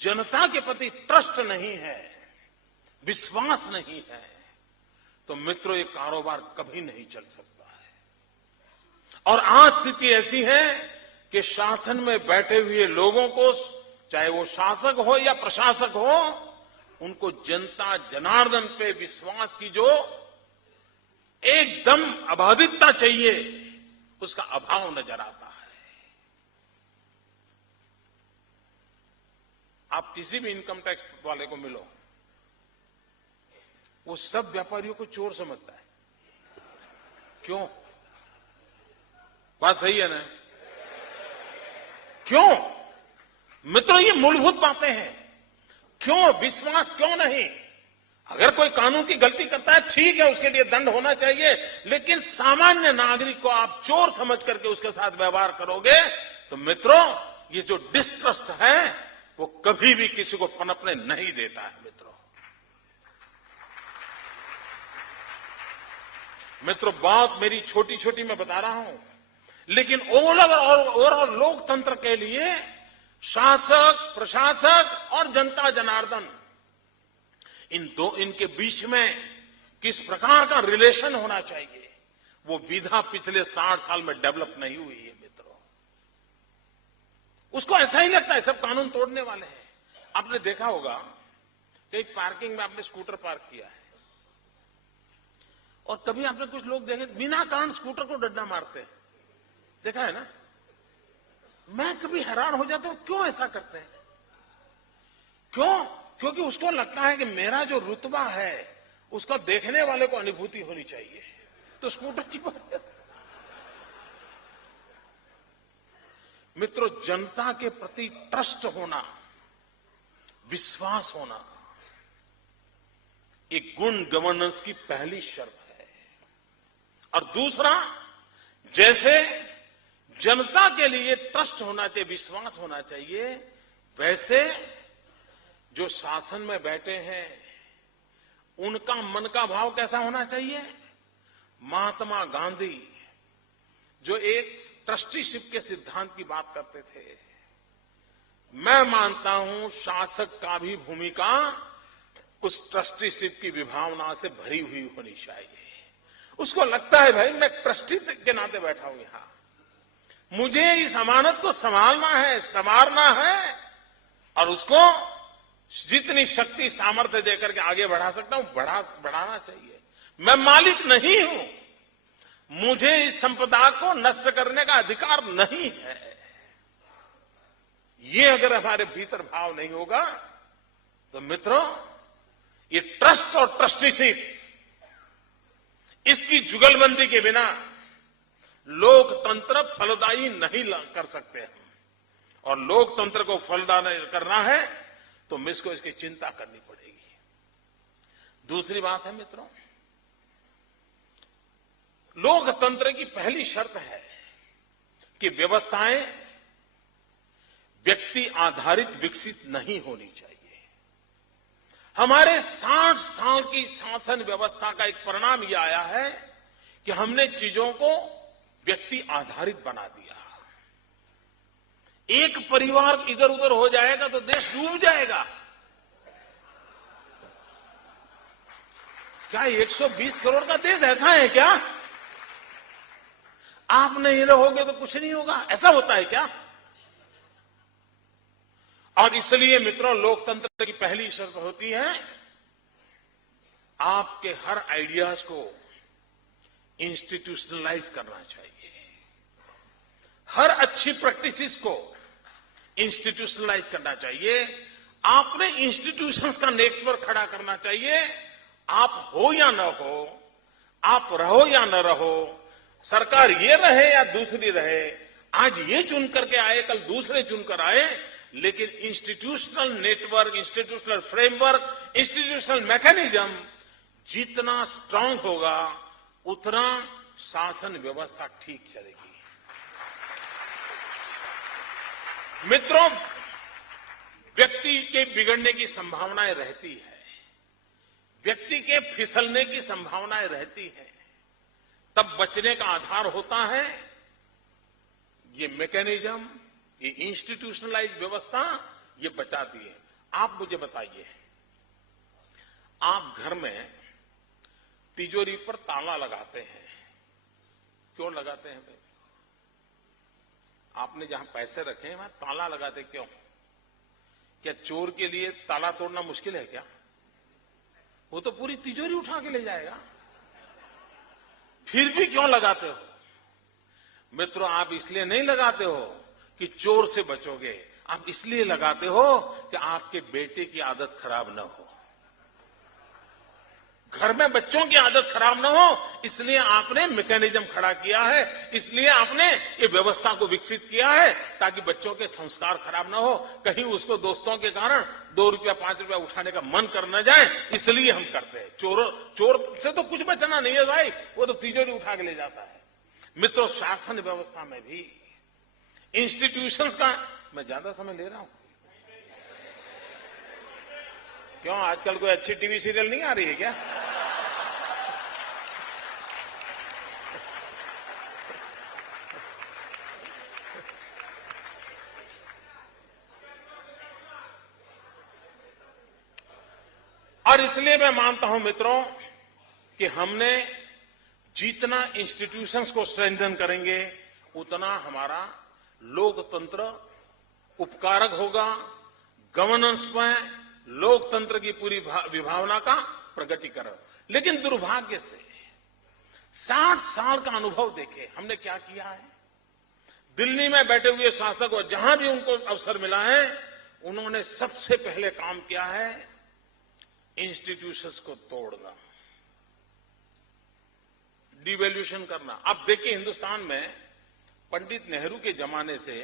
जनता के प्रति ट्रस्ट नहीं है, विश्वास नहीं है, तो मित्रों ये कारोबार कभी नहीं चल सकता है। और आज स्थिति ऐसी है कि शासन में बैठे हुए लोगों को, चाहे वो शासक हो या प्रशासक हो, उनको जनता जनार्दन पे विश्वास की जो एकदम अबाधितता चाहिए, उसका अभाव नजर आता है। आप किसी भी इनकम टैक्स वाले को मिलो, वो सब व्यापारियों को चोर समझता है। क्यों? बात सही है ना? क्यों? मित्रों ये मूलभूत बातें हैं। क्यों विश्वास क्यों नहीं? अगर कोई कानून की गलती करता है ठीक है, उसके लिए दंड होना चाहिए, लेकिन सामान्य नागरिक को आप चोर समझ करके उसके साथ व्यवहार करोगे तो मित्रों ये जो डिस्ट्रस्ट है वो कभी भी किसी को पनपने नहीं देता है। मित्रों बात मेरी छोटी छोटी मैं बता रहा हूं, लेकिन ओवरऑल लोकतंत्र के लिए शासक, प्रशासक और जनता जनार्दन, इनके बीच में किस प्रकार का रिलेशन होना चाहिए, वो विधा पिछले 60 साल में डेवलप नहीं हुई है मित्रों। उसको ऐसा ही लगता है सब कानून तोड़ने वाले हैं। आपने देखा होगा कहीं पार्किंग में आपने स्कूटर पार्क किया है और कभी आपने कुछ लोग देखे बिना कारण स्कूटर को डंडा मारते हैं, देखा है ना? मैं कभी हैरान हो जाता हूं क्यों ऐसा करते हैं। क्यों? क्योंकि उसको लगता है कि मेरा जो रुतबा है उसको देखने वाले को अनुभूति होनी चाहिए। तो स्कूटर की बात। मित्रों, जनता के प्रति ट्रस्ट होना, विश्वास होना, एक गुड गवर्नेंस की पहली शर्त है। और दूसरा, जैसे जनता के लिए ट्रस्ट होना चाहिए, विश्वास होना चाहिए, वैसे जो शासन में बैठे हैं उनका मन का भाव कैसा होना चाहिए। महात्मा गांधी जो एक ट्रस्टीशिप के सिद्धांत की बात करते थे, मैं मानता हूं शासक का भी भूमिका उस ट्रस्टीशिप की विभावना से भरी हुई होनी चाहिए। उसको लगता है भाई मैं ट्रस्टी के नाते बैठा हूं यहां, मुझे इस अमानत को संभालना है, संवारना है और उसको जितनी शक्ति सामर्थ्य देकर के आगे बढ़ा सकता हूं बढ़ाना चाहिए। मैं मालिक नहीं हूं, मुझे इस संपदा को नष्ट करने का अधिकार नहीं है। ये अगर हमारे भीतर भाव नहीं होगा तो मित्रों, ये ट्रस्ट और ट्रस्टीशिप, इसकी जुगलबंदी के बिना लोकतंत्र फलदायी नहीं कर सकते हम। और लोकतंत्र को फलदायी करना है तो मुझको इसकी चिंता करनी पड़ेगी। दूसरी बात है मित्रों, लोकतंत्र की पहली शर्त है कि व्यवस्थाएं व्यक्ति आधारित विकसित नहीं होनी चाहिए। हमारे 60 साल की शासन व्यवस्था का एक परिणाम यह आया है कि हमने चीजों को व्यक्ति आधारित बना दिया। एक परिवार इधर उधर हो जाएगा तो देश डूब जाएगा। क्या 120 करोड़ का देश ऐसा है क्या? आप नहीं रहोगे तो कुछ नहीं होगा, ऐसा होता है क्या? और इसलिए मित्रों, लोकतंत्र की पहली शर्त होती है आपके हर आइडियाज को इंस्टीट्यूशनलाइज करना चाहिए, हर अच्छी प्रैक्टिसेस को इंस्टीट्यूशनलाइज करना चाहिए। आपने इंस्टीट्यूशंस का नेटवर्क खड़ा करना चाहिए। आप हो या न हो, आप रहो या न रहो, सरकार ये रहे या दूसरी रहे, आज ये चुन करके आए कल दूसरे चुनकर आए, लेकिन institutional network, institutional framework, institutional mechanism जितना स्ट्रांग होगा उतना शासन व्यवस्था ठीक चलेगी। मित्रों, व्यक्ति के बिगड़ने की संभावनाएं रहती है, व्यक्ति के फिसलने की संभावनाएं रहती है, तब बचने का आधार होता है ये मैकेनिज्म, ये इंस्टीट्यूशनलाइज व्यवस्था, ये बचाती है। आप मुझे बताइए, आप घर में तिजोरी पर ताला लगाते हैं, क्यों लगाते हैं भाई? आपने जहां पैसे रखे हैं वहां ताला लगाते क्यों? क्या चोर के लिए ताला तोड़ना मुश्किल है क्या? वो तो पूरी तिजोरी उठा के ले जाएगा। फिर भी क्यों लगाते हो? मित्रों, आप इसलिए नहीं लगाते हो कि चोर से बचोगे, आप इसलिए लगाते हो कि आपके बेटे की आदत खराब न हो, घर में बच्चों की आदत खराब न हो, इसलिए आपने मैकेनिज्म खड़ा किया है, इसलिए आपने ये व्यवस्था को विकसित किया है ताकि बच्चों के संस्कार खराब न हो, कहीं उसको दोस्तों के कारण 2 रुपया 5 रुपया उठाने का मन कर न जाए, इसलिए हम करते हैं। चोर से तो कुछ बचना नहीं है भाई, वो तो तिजोरी उठा के ले जाता है। मित्रों, शासन व्यवस्था में भी इंस्टीट्यूशंस का, मैं ज्यादा समय ले रहा हूं क्यों? आजकल कोई अच्छी टीवी सीरियल नहीं आ रही है क्या? और इसलिए मैं मानता हूं मित्रों कि हमने जितना इंस्टीट्यूशंस को स्ट्रेंथन करेंगे उतना हमारा लोकतंत्र उपकारक होगा, गवर्नेंस में लोकतंत्र की पूरी विभावना का प्रगटीकरण। लेकिन दुर्भाग्य से 60 साल का अनुभव देखे हमने क्या किया है। दिल्ली में बैठे हुए शासक और जहां भी उनको अवसर मिला है, उन्होंने सबसे पहले काम किया है इंस्टीट्यूशंस को तोड़ना। डिवैल्यूएशन करना। अब देखिए, हिंदुस्तान में पंडित नेहरू के जमाने से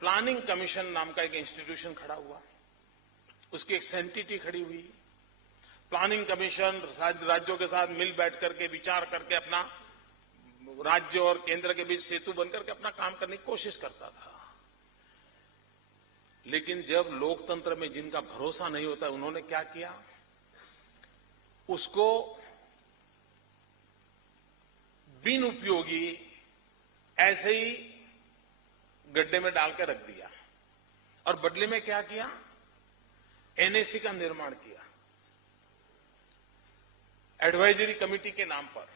प्लानिंग कमीशन नाम का एक इंस्टीट्यूशन खड़ा हुआ, उसकी एक सेंटिटी खड़ी हुई। प्लानिंग कमीशन राज्यों के साथ मिल बैठ करके विचार करके अपना राज्य और केंद्र के बीच सेतु बनकर के अपना काम करने की कोशिश करता था। लेकिन जब लोकतंत्र में जिनका भरोसा नहीं होता, उन्होंने क्या किया, उसको बिन उपयोगी ऐसे ही गड्ढे में डाल के रख दिया और बदले में क्या किया, एनएसी का निर्माण किया एडवाइजरी कमेटी के नाम पर।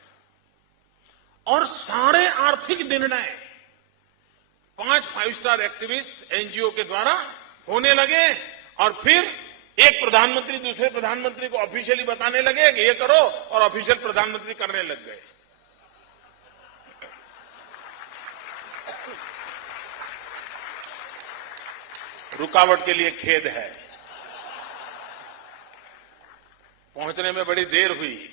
और सारे आर्थिक निर्णय 5 फाइव स्टार एक्टिविस्ट एनजीओ के द्वारा होने लगे और फिर एक प्रधानमंत्री दूसरे प्रधानमंत्री को ऑफिशियली बताने लगे कि ये करो, और ऑफिशियल प्रधानमंत्री करने लग गए। रुकावट के लिए खेद है, पहुंचने में बड़ी देर हुई।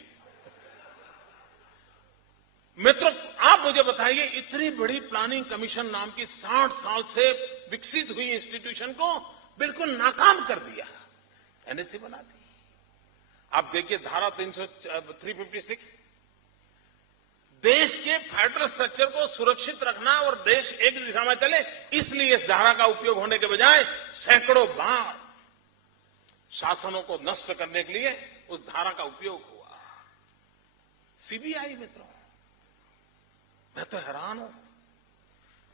मित्रों, आप मुझे बताइए, इतनी बड़ी प्लानिंग कमीशन नाम की 60 साल से विकसित हुई इंस्टीट्यूशन को बिल्कुल नाकाम कर दिया, एनएसी बना दी। आप देखिए धारा 356, देश के फेडरल स्ट्रक्चर को सुरक्षित रखना और देश एक दिशा में चले, इसलिए इस धारा का उपयोग होने के बजाय सैकड़ों बार शासनों को नष्ट करने के लिए उस धारा का उपयोग हुआ। सीबीआई, मित्रों, मैं तो हैरान हूं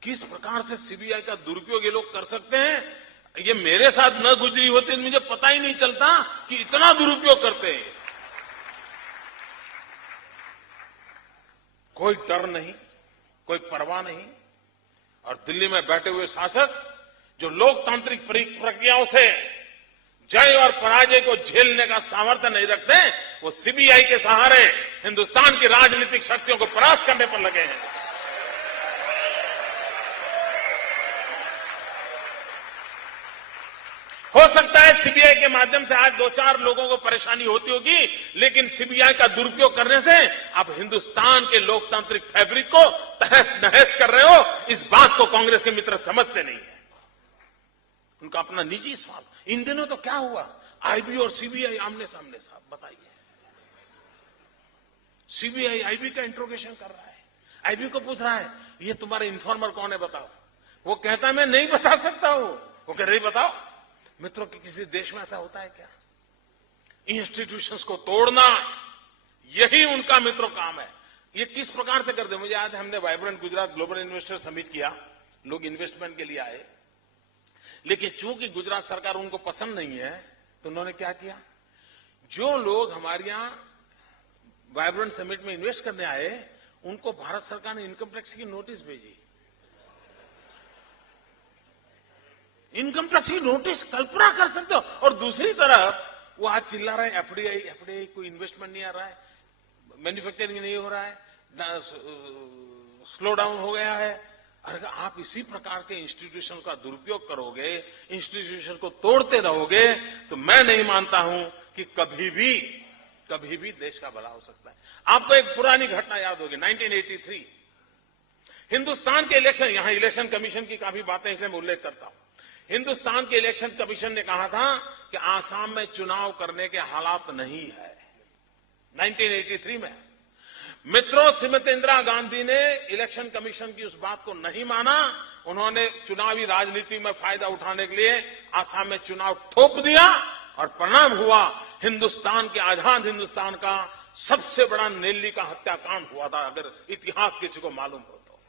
किस प्रकार से सीबीआई का दुरुपयोग ये लोग कर सकते हैं। ये मेरे साथ न गुजरी होती तो मुझे पता ही नहीं चलता कि इतना दुरुपयोग करते हैं। कोई डर नहीं, कोई परवाह नहीं, और दिल्ली में बैठे हुए शासक जो लोकतांत्रिक प्रक्रियाओं से जय और पराजय को झेलने का सामर्थ्य नहीं रखते, वो सीबीआई के सहारे हिंदुस्तान की राजनीतिक शक्तियों को परास्त करने पर लगे हैं। हो सकता है सीबीआई के माध्यम से आज 2-4 लोगों को परेशानी होती होगी, लेकिन सीबीआई का दुरुपयोग करने से आप हिंदुस्तान के लोकतांत्रिक फैब्रिक को तहस नहस कर रहे हो। इस बात को कांग्रेस के मित्र समझते नहीं है, उनका अपना निजी स्वार्थ। इन दिनों तो क्या हुआ, आईबी और सीबीआई आमने सामने। साहब बताइए, सीबीआई आईबी का इंट्रोगेशन कर रहा है, आईबी को पूछ रहा है ये तुम्हारा इन्फॉर्मर कौन है बताओ। वो कहता है मैं नहीं बता सकता हूं। वो कह रही बताओ। मित्रों, कि किसी देश में ऐसा होता है क्या? इंस्टीट्यूशंस को तोड़ना, यही उनका मित्रों काम है। ये किस प्रकार से करते? मुझे याद है, हमने vibrant Gujarat global investor summit किया, लोग इन्वेस्टमेंट के लिए आए, लेकिन चूंकि गुजरात सरकार उनको पसंद नहीं है, तो उन्होंने क्या किया, जो लोग हमारे यहां वाइब्रेंट समिट में इन्वेस्ट करने आए, उनको भारत सरकार ने इनकम टैक्स की नोटिस भेजी। इनकम टैक्स की नोटिस, कल्पना कर सकते हो। और दूसरी तरफ वो आज चिल्ला रहे हैं एफडीआई कोई इन्वेस्टमेंट नहीं आ रहा है, मैन्युफैक्चरिंग नहीं हो रहा है, स्लो डाउन हो गया है। अगर आप इसी प्रकार के इंस्टीट्यूशन का दुरुपयोग करोगे, इंस्टीट्यूशन को तोड़ते रहोगे, तो मैं नहीं मानता हूं कि कभी भी देश का भला हो सकता है। आपको एक पुरानी घटना याद होगी, 1983 हिंदुस्तान के इलेक्शन, यहां इलेक्शन कमीशन की काफी बातें इसलिए मैं उल्लेख करता हूं। हिंदुस्तान के इलेक्शन कमीशन ने कहा था कि आसाम में चुनाव करने के हालात नहीं है, 1983 में। मित्रों, श्रीमती इंदिरा गांधी ने इलेक्शन कमीशन की उस बात को नहीं माना। उन्होंने चुनावी राजनीति में फायदा उठाने के लिए आसाम में चुनाव थोप दिया और परिणाम हुआ हिंदुस्तान के, आजाद हिंदुस्तान का सबसे बड़ा नेल्ली का हत्याकांड हुआ था, अगर इतिहास किसी को मालूम हो तो।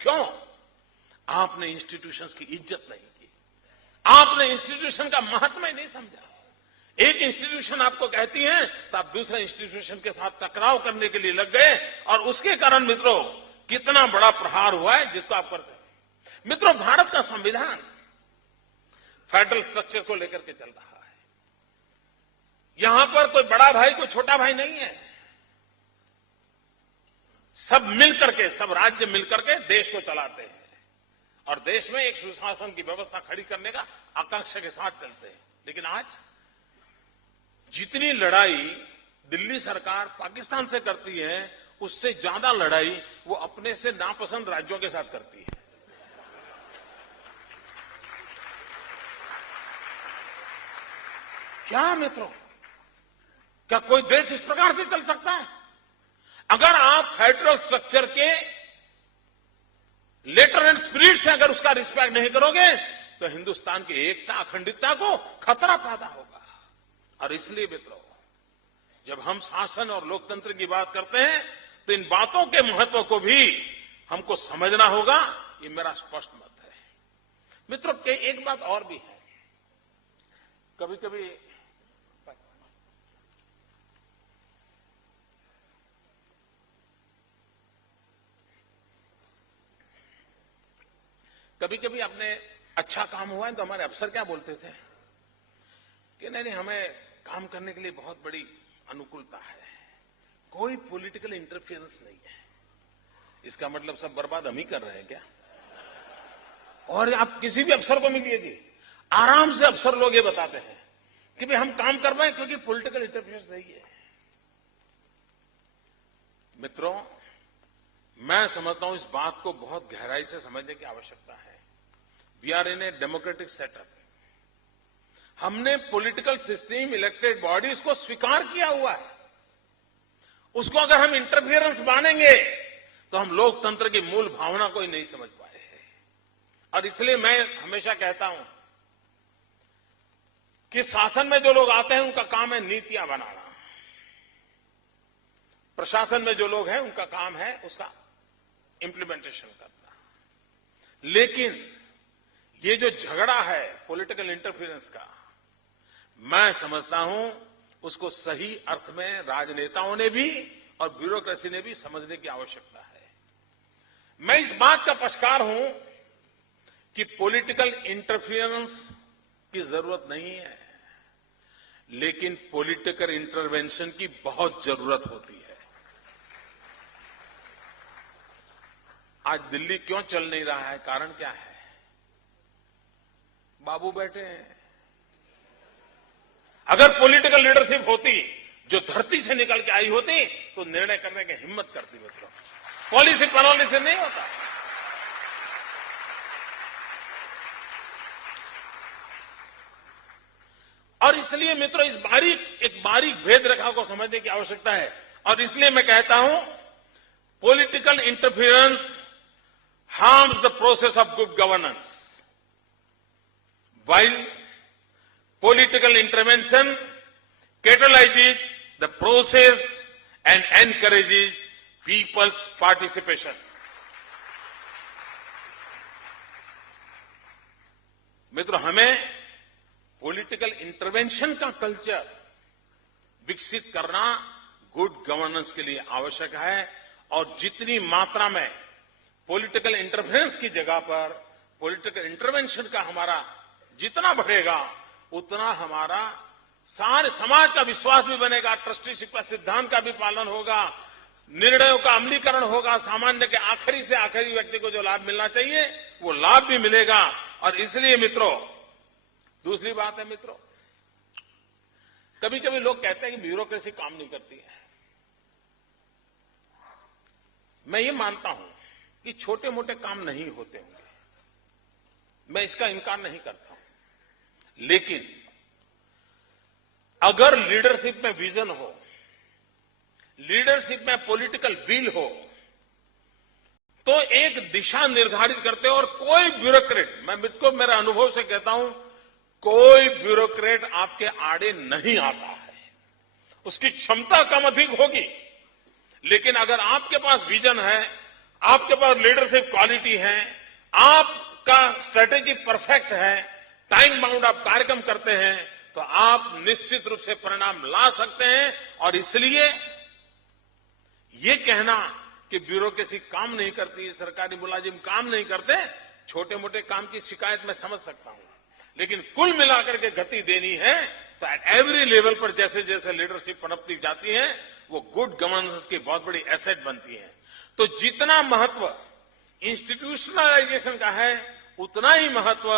क्यों? आपने इंस्टीट्यूशंस की इज्जत नहीं की, आपने इंस्टीट्यूशन का महत्व ही नहीं समझा। एक इंस्टीट्यूशन आपको कहती है तो आप दूसरे इंस्टीट्यूशन के साथ टकराव करने के लिए लग गए, और उसके कारण मित्रों कितना बड़ा प्रहार हुआ है जिसको आप कर सकते। मित्रों, भारत का संविधान फेडरल स्ट्रक्चर को लेकर के चल रहा है। यहां पर कोई बड़ा भाई कोई छोटा भाई नहीं है, सब मिलकर के, सब राज्य मिलकर के देश को चलाते हैं और देश में एक सुशासन की व्यवस्था खड़ी करने का आकांक्षा के साथ चलते हैं। लेकिन आज जितनी लड़ाई दिल्ली सरकार पाकिस्तान से करती है, उससे ज्यादा लड़ाई वो अपने से नापसंद राज्यों के साथ करती है। क्या मित्रों, क्या कोई देश इस प्रकार से चल सकता है? अगर आप फेडरल स्ट्रक्चर के लेटर एंड स्पिरिट से अगर उसका रिस्पेक्ट नहीं करोगे तो हिंदुस्तान की एकता अखंडितता को खतरा पैदा होगा। और इसलिए मित्रों, जब हम शासन और लोकतंत्र की बात करते हैं तो इन बातों के महत्व को भी हमको समझना होगा, ये मेरा स्पष्ट मत है। मित्रों, एक बात और भी है, कभी कभी अपने अच्छा काम हुआ है तो हमारे अफसर क्या बोलते थे कि नहीं हमें काम करने के लिए बहुत बड़ी अनुकूलता है, कोई पॉलिटिकल इंटरफेरेंस नहीं है। इसका मतलब सब बर्बाद हम ही कर रहे हैं क्या? और आप किसी भी अफसर को मिलिए जी, आराम से अफसर लोग ये बताते हैं कि भाई हम काम कर रहे हैं क्योंकि पॉलिटिकल इंटरफेरेंस नहीं है। मित्रों, मैं समझता हूं इस बात को बहुत गहराई से समझने की आवश्यकता है। We are in a democratic setup. हमने पॉलिटिकल सिस्टम, इलेक्टेड बॉडीज को स्वीकार किया हुआ है। उसको अगर हम इंटरफियरेंस मानेंगे तो हम लोकतंत्र की मूल भावना को ही नहीं समझ पाए हैं। और इसलिए मैं हमेशा कहता हूं कि शासन में जो लोग आते हैं उनका काम है नीतियां बनाना, प्रशासन में जो लोग हैं उनका काम है उसका इंप्लीमेंटेशन करना। लेकिन ये जो झगड़ा है पॉलिटिकल इंटरफेरेंस का, मैं समझता हूं उसको सही अर्थ में राजनेताओं ने भी और ब्यूरोक्रेसी ने भी समझने की आवश्यकता है। मैं इस बात का पक्षकार हूं कि पॉलिटिकल इंटरफेरेंस की जरूरत नहीं है, लेकिन पॉलिटिकल इंटरवेंशन की बहुत जरूरत होती है। आज दिल्ली क्यों चल नहीं रहा है? कारण क्या है? बाबू बैठे हैं। अगर पॉलिटिकल लीडरशिप होती जो धरती से निकल के आई होती तो निर्णय करने की हिम्मत करती। मित्रों, पॉलिसी बनाने से नहीं होता। और इसलिए मित्रों, इस एक बारीक भेद रेखा को समझने की आवश्यकता है। और इसलिए मैं कहता हूं political interference harms the process of good governance, while political intervention catalyzes the process and encourages people's participation. मित्रों, हमें पॉलिटिकल इंटरवेंशन का कल्चर विकसित करना गुड गवर्नेंस के लिए आवश्यक है। और जितनी मात्रा में पॉलिटिकल इंटरफेरेंस की जगह पर पॉलिटिकल इंटरवेंशन का हमारा जितना बढ़ेगा उतना हमारा सारे समाज का विश्वास भी बनेगा, ट्रस्टीशिप का सिद्धांत का भी पालन होगा, निर्णयों का अमलीकरण होगा, सामान्य के आखिरी से आखिरी व्यक्ति को जो लाभ मिलना चाहिए वो लाभ भी मिलेगा। और इसलिए मित्रों, दूसरी बात है मित्रों, कभी कभी लोग कहते हैं कि ब्यूरोक्रेसी काम नहीं करती है। मैं ये मानता हूं कि छोटे मोटे काम नहीं होते होंगे, मैं इसका इनकार नहीं करता हूं। लेकिन अगर लीडरशिप में विजन हो, लीडरशिप में पॉलिटिकल विल हो, तो एक दिशा निर्धारित करते हो। और कोई ब्यूरोक्रेट, मैं मुझको मेरे अनुभव से कहता हूं, कोई ब्यूरोक्रेट आपके आड़े नहीं आता है। उसकी क्षमता कम अधिक होगी, लेकिन अगर आपके पास विजन है, आपके पास लीडरशिप क्वालिटी है, आपका स्ट्रेटेजी परफेक्ट है, टाइम बाउंड आप कार्यक्रम करते हैं, तो आप निश्चित रूप से परिणाम ला सकते हैं। और इसलिए ये कहना कि ब्यूरोक्रेसी काम नहीं करती, सरकारी मुलाजिम काम नहीं करते, छोटे मोटे काम की शिकायत मैं समझ सकता हूं, लेकिन कुल मिलाकर के गति देनी है तो एट एवरी लेवल पर जैसे जैसे लीडरशिप पनपती जाती है वो गुड गवर्नेंस की बहुत बड़ी एसेट बनती है। तो जितना महत्व इंस्टीट्यूशनलाइजेशन का है उतना ही महत्व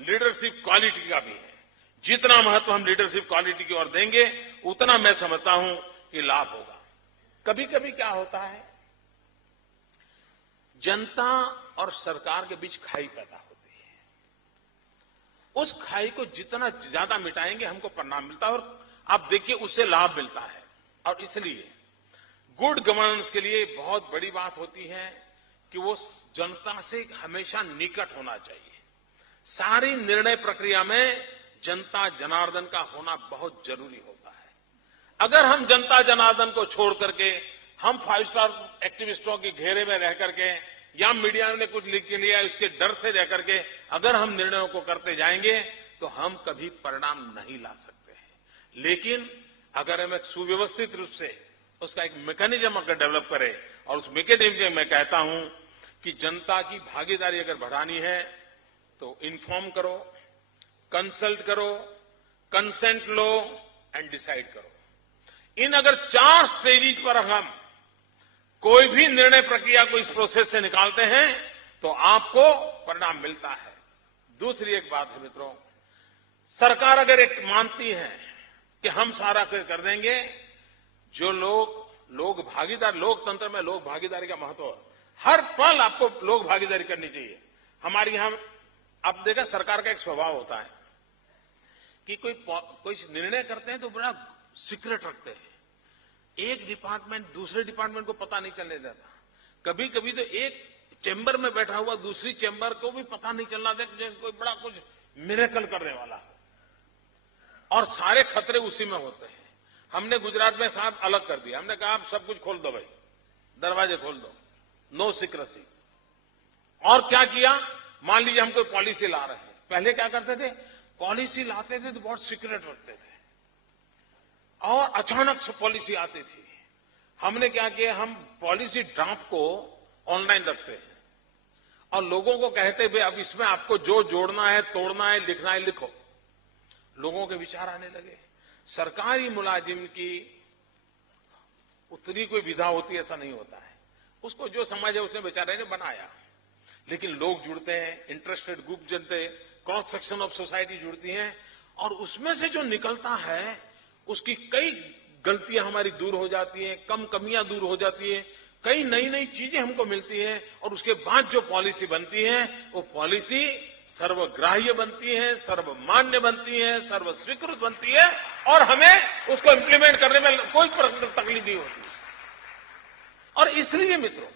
लीडरशिप क्वालिटी का भी है। जितना महत्व हम लीडरशिप क्वालिटी की ओर देंगे उतना मैं समझता हूं कि लाभ होगा। कभी कभी क्या होता है, जनता और सरकार के बीच खाई पैदा होती है। उस खाई को जितना ज्यादा मिटाएंगे हमको परिणाम मिलता है, और आप देखिए उससे लाभ मिलता है। और इसलिए गुड गवर्नेंस के लिए बहुत बड़ी बात होती है कि वो जनता से हमेशा निकट होना चाहिए। सारी निर्णय प्रक्रिया में जनता जनार्दन का होना बहुत जरूरी होता है। अगर हम जनता जनार्दन को छोड़ करके हम 5 स्टार एक्टिविस्टों के घेरे में रह करके या मीडिया ने कुछ लिख के लिया उसके डर से रह करके अगर हम निर्णयों को करते जाएंगे तो हम कभी परिणाम नहीं ला सकते हैं। लेकिन अगर हम एक सुव्यवस्थित रूप से उसका एक मैकेनिज्म अगर डेवलप करें, और उस मैकेनिज्म में कहता हूं कि जनता की भागीदारी अगर बढ़ानी है तो इन्फॉर्म करो, कंसल्ट करो, कंसेंट लो एंड डिसाइड करो। इन अगर 4 स्टेजेस पर हम कोई भी निर्णय प्रक्रिया को इस प्रोसेस से निकालते हैं तो आपको परिणाम मिलता है। दूसरी एक बात है मित्रों, सरकार अगर एक मानती है कि हम सारा कर देंगे, जो लोग भागीदार, लोकतंत्र में लोक भागीदारी का महत्व है। हर पल आपको लोक भागीदारी करनी चाहिए। हमारे यहां आप देखा सरकार का एक स्वभाव होता है कि कोई निर्णय करते हैं तो बड़ा सीक्रेट रखते हैं। एक डिपार्टमेंट दूसरे डिपार्टमेंट को पता नहीं चलने देता। कभी कभी तो एक चेंबर में बैठा हुआ दूसरी चेंबर को भी पता नहीं चलना देता, जैसे कोई बड़ा कुछ मिरेकल करने वाला हो, और सारे खतरे उसी में होते हैं। हमने गुजरात में साहब अलग कर दिया। हमने कहा आप सब कुछ खोल दो भाई, दरवाजे खोल दो, नो सीक्रेसी। और क्या किया, मान लीजिए हम कोई पॉलिसी ला रहे हैं, पहले क्या करते थे, पॉलिसी लाते थे तो बहुत सीक्रेट रखते थे, और अचानक से पॉलिसी आती थी। हमने क्या किया, हम पॉलिसी ड्राफ्ट को ऑनलाइन रखते हैं और लोगों को कहते हैं अब इसमें आपको जो जोड़ना है, तोड़ना है, लिखना है, लिखो। लोगों के विचार आने लगे। सरकारी मुलाजिम की उतनी कोई विधा होती ऐसा नहीं होता है, उसको जो समझ है उसने बेचारे ने बनाया। लेकिन लोग जुड़ते हैं, इंटरेस्टेड ग्रुप जुड़ते, क्रॉस सेक्शन ऑफ सोसाइटी जुड़ती हैं, और उसमें से जो निकलता है उसकी कई गलतियां हमारी दूर हो जाती हैं, कम कमियां दूर हो जाती हैं, कई नई नई चीजें हमको मिलती हैं, और उसके बाद जो पॉलिसी बनती है वो पॉलिसी सर्वग्राह्य बनती है, सर्वमान्य बनती है, सर्वस्वीकृत बनती है, और हमें उसको इंप्लीमेंट करने में कोई तकलीफ नहीं होती। और इसलिए मित्रों,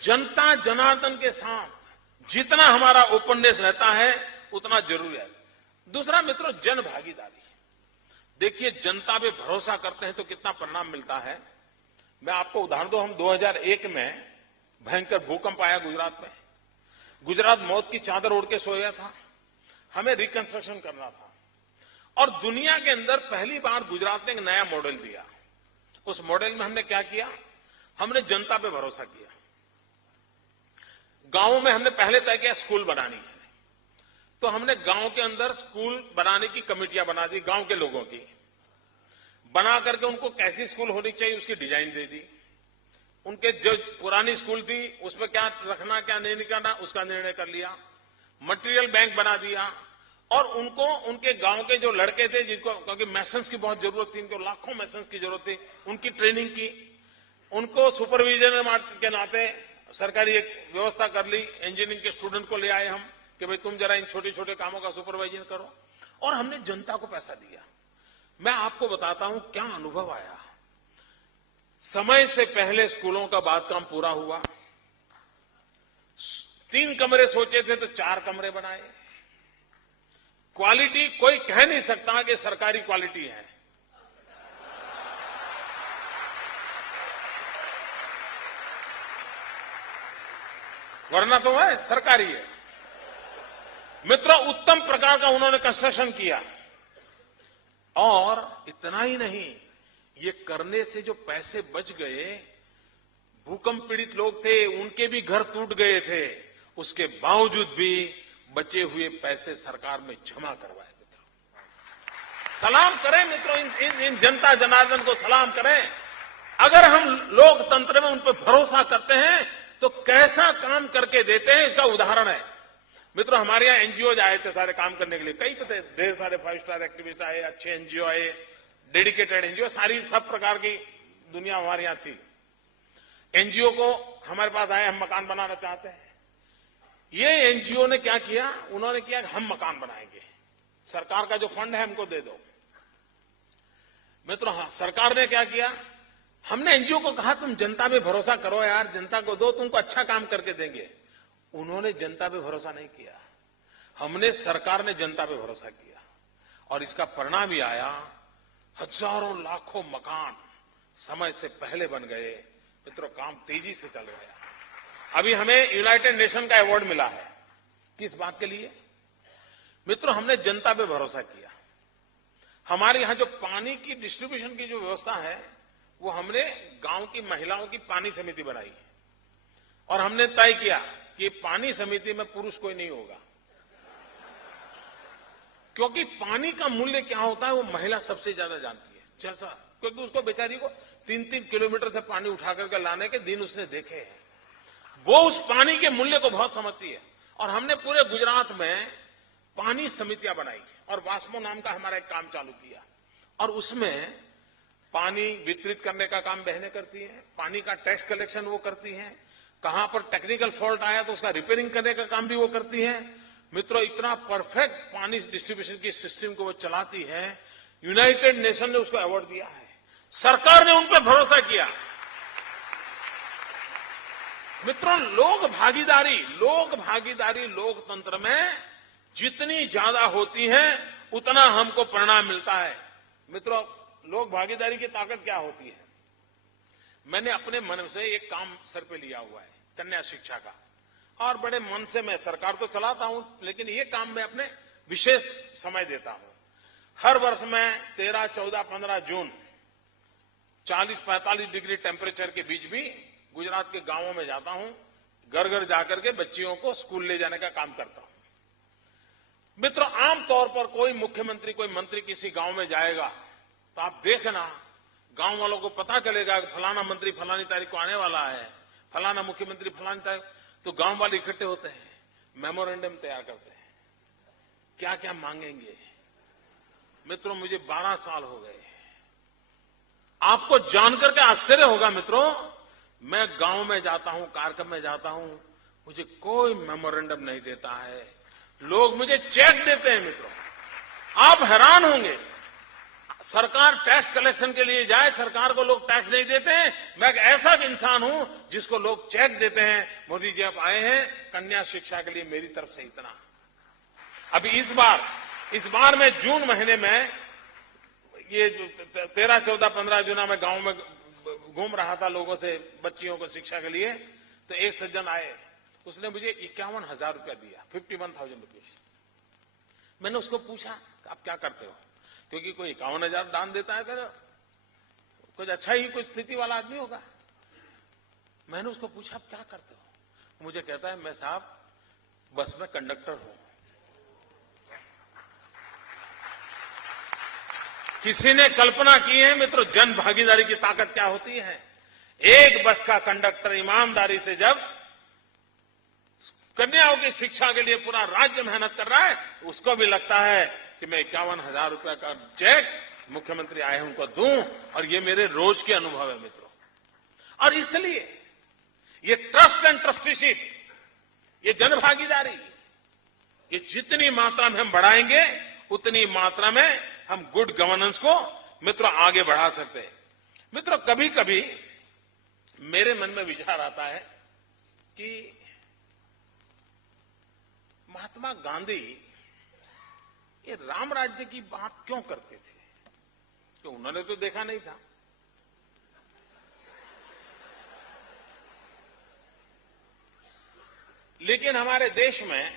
जनता जनार्दन के साथ जितना हमारा ओपननेस रहता है उतना जरूरी है। दूसरा मित्रों, जन भागीदारी। देखिए, जनता पे भरोसा करते हैं तो कितना परिणाम मिलता है। मैं आपको उदाहरण दूं, हम 2001 में भयंकर भूकंप आया गुजरात में। गुजरात मौत की चादर ओढ़ के सोया था। हमें रिकंस्ट्रक्शन करना था, और दुनिया के अंदर पहली बार गुजरात ने एक नया मॉडल दिया। उस मॉडल में हमने क्या किया, हमने जनता पे भरोसा किया। गांवों में हमने पहले तय किया स्कूल बनानी है, तो हमने गांव के अंदर स्कूल बनाने की कमेटियां बना दी, गांव के लोगों की बना करके उनको कैसी स्कूल होनी चाहिए उसकी डिजाइन दे दी। उनके जो पुरानी स्कूल थी उसमें क्या रखना क्या नहीं करना उसका निर्णय कर लिया। मटेरियल बैंक बना दिया, और उनको उनके गांव के जो लड़के थे जिनको, क्योंकि मैसन्स की बहुत जरूरत थी, इनको लाखों मैसन्स की जरूरत थी, उनकी ट्रेनिंग की। उनको सुपरविजन के नाते सरकारी एक व्यवस्था कर ली। इंजीनियरिंग के स्टूडेंट को ले आए हम कि भाई तुम जरा इन छोटे छोटे कामों का सुपरवाइजन करो, और हमने जनता को पैसा दिया। मैं आपको बताता हूं क्या अनुभव आया। समय से पहले स्कूलों का बांधकाम पूरा हुआ। 3 कमरे सोचे थे तो 4 कमरे बनाए। क्वालिटी कोई कह नहीं सकता कि सरकारी क्वालिटी है। वरना तो है सरकारी है। मित्रों, उत्तम प्रकार का उन्होंने कंस्ट्रक्शन किया। और इतना ही नहीं, ये करने से जो पैसे बच गए, भूकंप पीड़ित लोग थे उनके भी घर टूट गए थे, उसके बावजूद भी बचे हुए पैसे सरकार में जमा करवाए। मित्रों, सलाम करें मित्रों, इन जनता जनार्दन को सलाम करें। अगर हम लोकतंत्र में उन पर भरोसा करते हैं तो कैसा काम करके देते हैं, इसका उदाहरण है। मित्रों, हमारे यहां एनजीओ आए थे सारे काम करने के लिए, कई पते ढेर सारे 5 स्टार एक्टिविस्ट आए, अच्छे एनजीओ आए, डेडिकेटेड एनजीओ, सारी सब प्रकार की दुनिया हमारे यहां थी। एनजीओ को हमारे पास आए, हम मकान बनाना चाहते हैं। ये एनजीओ ने क्या किया, उन्होंने किया कि हम मकान बनाएंगे, सरकार का जो फंड है हमको दे दो। मित्रों, हाँ, सरकार ने क्या किया, हमने एनजीओ को कहा तुम जनता पे भरोसा करो यार, जनता को दो, तुमको अच्छा काम करके देंगे। उन्होंने जनता पे भरोसा नहीं किया, हमने, सरकार ने जनता पे भरोसा किया, और इसका परिणाम भी आया। हजारों लाखों मकान समय से पहले बन गए। मित्रों, काम तेजी से चल गया। अभी हमें यूनाइटेड नेशन का अवार्ड मिला है, किस बात के लिए? मित्रों, हमने जनता पे भरोसा किया। हमारे यहां जो पानी की डिस्ट्रीब्यूशन की जो व्यवस्था है, वो हमने गांव की महिलाओं की पानी समिति बनाई, और हमने तय किया कि पानी समिति में पुरुष कोई नहीं होगा, क्योंकि पानी का मूल्य क्या होता है वो महिला सबसे ज्यादा जानती है। जैसा, क्योंकि उसको बेचारी को 3-3 किलोमीटर से पानी उठा करके लाने के दिन उसने देखे हैं, वो उस पानी के मूल्य को बहुत समझती है। और हमने पूरे गुजरात में पानी समितियां बनाई, और वास्मो नाम का हमारा एक काम चालू किया, और उसमें पानी वितरित करने का काम बहनें करती हैं, पानी का टैक्स कलेक्शन वो करती हैं, कहां पर टेक्निकल फॉल्ट आया तो उसका रिपेयरिंग करने का काम भी वो करती हैं। मित्रों, इतना परफेक्ट पानी डिस्ट्रीब्यूशन की सिस्टम को वो चलाती है, यूनाइटेड नेशन ने उसको अवार्ड दिया है। सरकार ने उन पर भरोसा किया। मित्रों, लोक भागीदारी लोकतंत्र में जितनी ज्यादा होती है उतना हमको परिणाम मिलता है। मित्रों, लोक भागीदारी की ताकत क्या होती है? मैंने अपने मन से एक काम सर पे लिया हुआ है, कन्या शिक्षा का, और बड़े मन से मैं सरकार तो चलाता हूं, लेकिन ये काम मैं अपने विशेष समय देता हूं। हर वर्ष मैं 13, 14, 15 जून 40-45 डिग्री टेम्परेचर के बीच भी गुजरात के गांवों में जाता हूं, घर घर जाकर के बच्चियों को स्कूल ले जाने का काम करता हूं। मित्रों, आमतौर पर कोई मुख्यमंत्री, कोई मंत्री किसी गांव में जाएगा तो आप देखना, गांव वालों को पता चलेगा कि फलाना मंत्री फलानी तारीख को आने वाला है, फलाना मुख्यमंत्री फलानी तारीख, तो गांव वाले इकट्ठे होते हैं, मेमोरेंडम तैयार करते हैं, क्या क्या मांगेंगे। मित्रों, मुझे 12 साल हो गए, आपको जानकर के आश्चर्य होगा मित्रों, मैं गांव में जाता हूं, कार्यक्रम में जाता हूं, मुझे कोई मेमोरेंडम नहीं देता है, लोग मुझे चेक देते हैं। मित्रों, आप हैरान होंगे, सरकार टैक्स कलेक्शन के लिए जाए, सरकार को लोग टैक्स नहीं देते हैं। मैं एक ऐसा इंसान हूं जिसको लोग चेक देते हैं, मोदी जी आप आए हैं कन्या शिक्षा के लिए, मेरी तरफ से इतना। अभी इस बार मैं जून महीने में, ये 13, 14, 15 जून में गांव में घूम रहा था लोगों से, बच्चियों को शिक्षा के लिए, तो एक सज्जन आए, उसने मुझे 51,000 रुपया दिया, 51,000 रुपीज। मैंने उसको पूछा आप क्या करते हो, क्योंकि कोई 51,000 दान देता है तो कुछ अच्छा ही, कुछ स्थिति वाला आदमी होगा। मैंने उसको पूछा आप क्या करते हो? मुझे कहता है मैं साहब बस में कंडक्टर हूं। किसी ने कल्पना की है मित्रों, जन भागीदारी की ताकत क्या होती है? एक बस का कंडक्टर ईमानदारी से जब कन्याओं की शिक्षा के लिए पूरा राज्य मेहनत कर रहा है, उसको भी लगता है कि मैं 51,000 रुपया का चेक मुख्यमंत्री आए हैं उनको दूं, और ये मेरे रोज के अनुभव है मित्रों। और इसलिए ये ट्रस्ट एंड ट्रस्टीशिप, ये जन भागीदारी, ये जितनी मात्रा में हम बढ़ाएंगे उतनी मात्रा में हम गुड गवर्नेंस को मित्रों आगे बढ़ा सकते हैं। मित्रों, कभी कभी मेरे मन में विचार आता है कि महात्मा गांधी ये राम राज्य की बात क्यों करते थे? तो उन्होंने तो देखा नहीं था। लेकिन हमारे देश में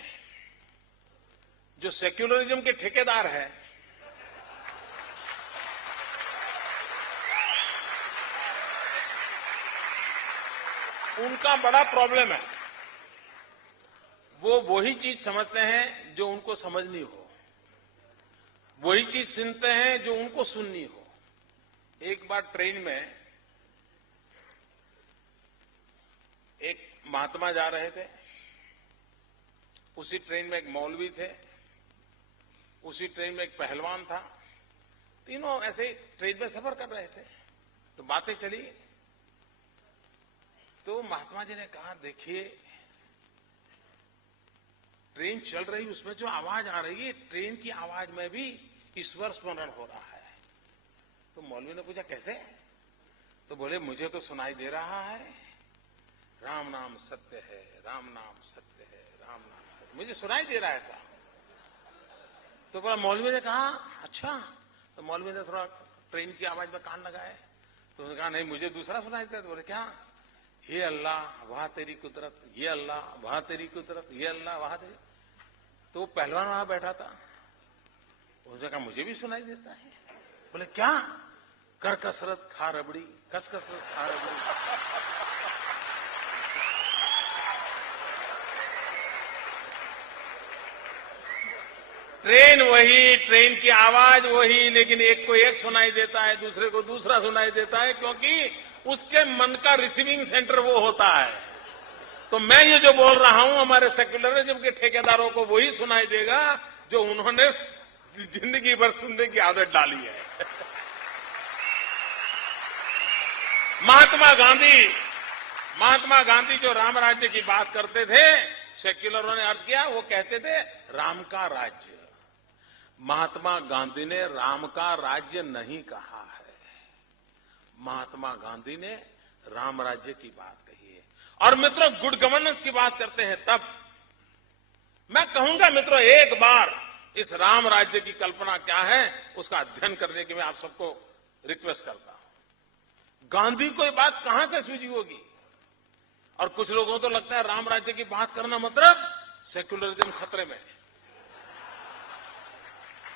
जो सेक्युलरिज्म के ठेकेदार हैं, उनका बड़ा प्रॉब्लम है। वो वही चीज समझते हैं जो उनको समझनी हो, वही चीज सुनते हैं जो उनको सुननी हो। एक बार ट्रेन में एक महात्मा जा रहे थे, उसी ट्रेन में एक मौलवी थे, उसी ट्रेन में एक पहलवान था, तीनों ऐसे ट्रेन में सफर कर रहे थे। तो बातें चली। तो महात्मा जी ने कहा, देखिए ट्रेन चल रही, उसमें जो आवाज आ रही है, ट्रेन की आवाज में भी ईश्वर स्मरण हो रहा है। तो मौलवी ने पूछा, कैसे? तो बोले, मुझे तो सुनाई दे रहा है, राम नाम सत्य है, राम नाम सत्य है, राम नाम सत्य, मुझे सुनाई दे रहा है ऐसा। तो बोला, मौलवी ने कहा, अच्छा। तो मौलवी ने थोड़ा ट्रेन की आवाज में कान लगाए। तो उन्होंने कहा, नहीं, मुझे दूसरा सुनाई देता है। तो बोले, क्या? ये अल्लाह वाह तेरी कुदरत, ये अल्लाह वाह तेरी कुदरत, ये अल्लाह वाह तेरी। तो पहलवान वहां बैठा था, उसने कहा, मुझे भी सुनाई देता है। बोले, क्या? कर कसरत खा रबड़ी, कस कसरत खा रबड़ी। ट्रेन वही, ट्रेन की आवाज वही, लेकिन एक को एक सुनाई देता है, दूसरे को दूसरा सुनाई देता है, क्योंकि उसके मन का रिसीविंग सेंटर वो होता है। तो मैं ये जो बोल रहा हूं, हमारे सेक्युलरिज्म के ठेकेदारों को वही सुनाई देगा जो उन्होंने जिंदगी भर सुनने की आदत डाली है। महात्मा गांधी जो राम राज्य की बात करते थे, सेक्युलरों ने अर्थ किया, वो कहते थे राम का राज्य। महात्मा गांधी ने राम का राज्य नहीं कहा है, महात्मा गांधी ने राम राज्य की बात कही है। और मित्रों, गुड गवर्नेंस की बात करते हैं तब मैं कहूंगा, मित्रों, एक बार इस राम राज्य की कल्पना क्या है उसका अध्ययन करने की मैं आप सबको रिक्वेस्ट करता हूं। गांधी को ये बात कहां से सूझी होगी? और कुछ लोगों को तो लगता है राम राज्य की बात करना मतलब सेक्युलरिज्म खतरे में है,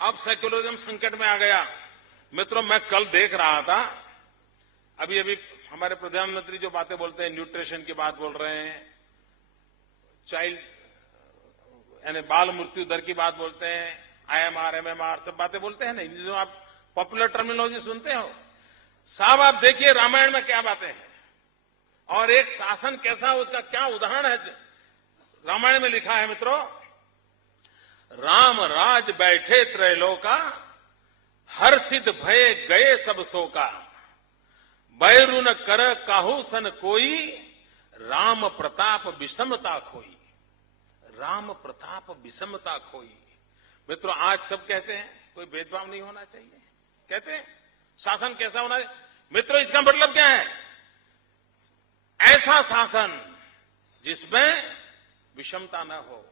अब सेक्युलरिज्म संकट में आ गया। मित्रों, मैं कल देख रहा था, अभी अभी हमारे प्रधानमंत्री जो बातें बोलते हैं, न्यूट्रिशन की बात बोल रहे हैं, चाइल्ड यानी बाल मृत्यु दर की बात बोलते हैं, IMR, MMR सब बातें बोलते हैं ना, जो आप पॉपुलर टर्मिनोलॉजी सुनते हो। साहब, आप देखिए रामायण में क्या बातें हैं और एक शासन कैसा, उसका क्या उदाहरण है रामायण में लिखा है। मित्रों, राम राज बैठे त्रैलोका, हर्षित भय गए सब शोका, बैरु न कर काहू सन कोई, राम प्रताप विषमता खोई, राम प्रताप विषमता खोई। मित्रों, आज सब कहते हैं कोई भेदभाव नहीं होना चाहिए, कहते हैं शासन कैसा होना चाहिए। मित्रों, इसका मतलब क्या है? ऐसा शासन जिसमें विषमता न हो,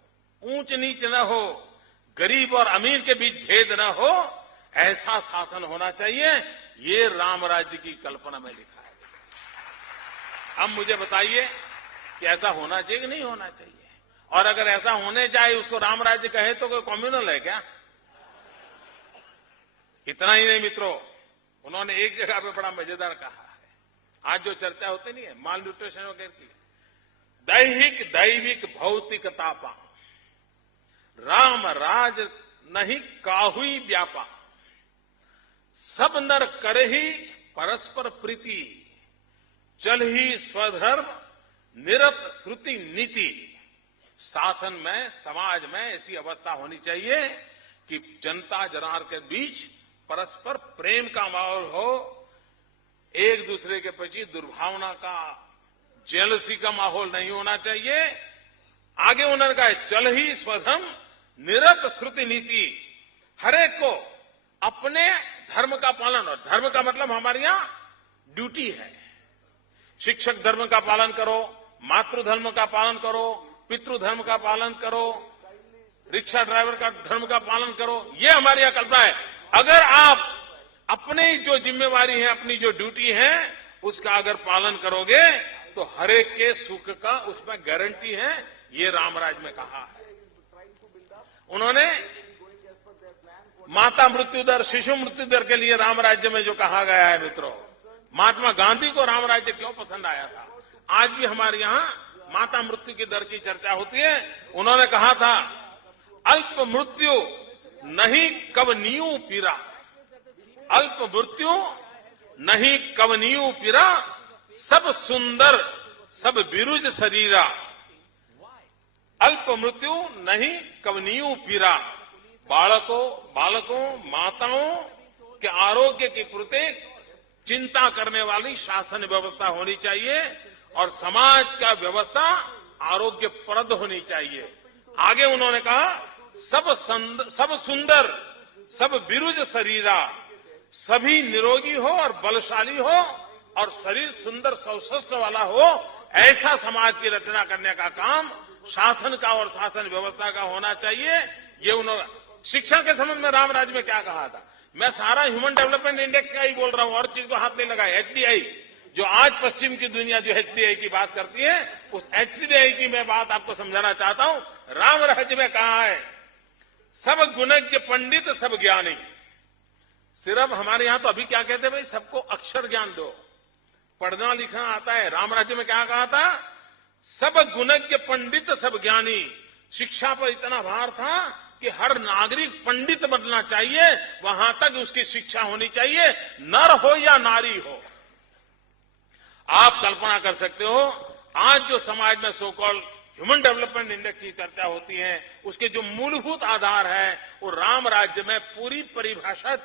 ऊंच नीच न हो, गरीब और अमीर के बीच भेद न हो, ऐसा शासन होना चाहिए। ये राम राज्य की कल्पना में लिखा है। अब मुझे बताइए कि ऐसा होना चाहिए कि नहीं होना चाहिए? और अगर ऐसा होने जाए, उसको राम राज्य कहे तो कोई कम्युनल है क्या? इतना ही नहीं मित्रों, उन्होंने एक जगह पे बड़ा मजेदार कहा है, आज जो चर्चा होती नहीं है माल न्यूट्रिशन वगैरह की, दैहिक दैविक भौतिक तापा, राम राज नहीं काहुई व्यापा, सब नर कर ही परस्पर प्रीति, चल ही स्वधर्म निरत श्रुति नीति। शासन में, समाज में ऐसी अवस्था होनी चाहिए कि जनता जनार्दन के बीच परस्पर प्रेम का माहौल हो, एक दूसरे के प्रति दुर्भावना का, जेलसी का माहौल नहीं होना चाहिए। आगे उन्होंने कहा, चल ही स्वधर्म निरत श्रुति नीति, हरेक को अपने धर्म का पालन, और धर्म का मतलब हमारे यहां ड्यूटी है। शिक्षक धर्म का पालन करो, मातृधर्म का पालन करो, पितृधर्म का पालन करो, रिक्शा ड्राइवर का धर्म का पालन करो, ये हमारी यहां कल्पना है। अगर आप अपनी जो जिम्मेवारी है, अपनी जो ड्यूटी है, उसका अगर पालन करोगे तो हरेक के सुख का उसमें गारंटी है। ये रामराज में कहा है उन्होंने। माता मृत्यु दर, शिशु मृत्यु दर के लिए राम राज्य में जो कहा गया है, मित्रों, महात्मा गांधी को राम राज्य क्यों पसंद आया था? आज भी हमारे यहां माता मृत्यु की दर की चर्चा होती है। उन्होंने कहा था, अल्प मृत्यु नहीं कवनीयु पीरा, अल्प मृत्यु नहीं कवनीयु पीरा, सब सुंदर सब बिरुज शरीरा, अल्प मृत्यु नहीं कवनीयु पीरा। बालकों, माताओं के आरोग्य के प्रति चिंता करने वाली शासन व्यवस्था होनी चाहिए और समाज का व्यवस्था आरोग्यप्रद होनी चाहिए। आगे उन्होंने कहा, सब सुंदर, सब बिरुज शरीरा, सभी निरोगी हो और बलशाली हो और शरीर सुंदर सौष्ठव वाला हो, ऐसा समाज की रचना करने का काम शासन का और शासन व्यवस्था का होना चाहिए। ये उन्होंने शिक्षा के संबंध में राम राज्य में क्या कहा था। मैं सारा ह्यूमन डेवलपमेंट इंडेक्स का ही बोल रहा हूं, और चीज को हाथ नहीं लगाया। एचडीआई, जो आज पश्चिम की दुनिया जो एचडीआई की बात करती है, उस एचडीआई की मैं बात आपको समझाना चाहता हूं। राम राज्य में कहा है, सब गुणज्ञ पंडित सब ज्ञानी। सिर्फ हमारे यहां तो अभी क्या कहते हैं भाई, सबको अक्षर ज्ञान दो, पढ़ना लिखना आता है। राम राज्य में क्या कहा था, सब गुणज्ञ पंडित सब ज्ञानी। शिक्षा पर इतना भार था कि हर नागरिक पंडित बनना चाहिए, वहां तक उसकी शिक्षा होनी चाहिए, नर हो या नारी हो। आप कल्पना कर सकते हो, आज जो समाज में so called human development index की चर्चा होती है, उसके जो मूलभूत आधार है, वो राम राज्य में पूरी परिभाषा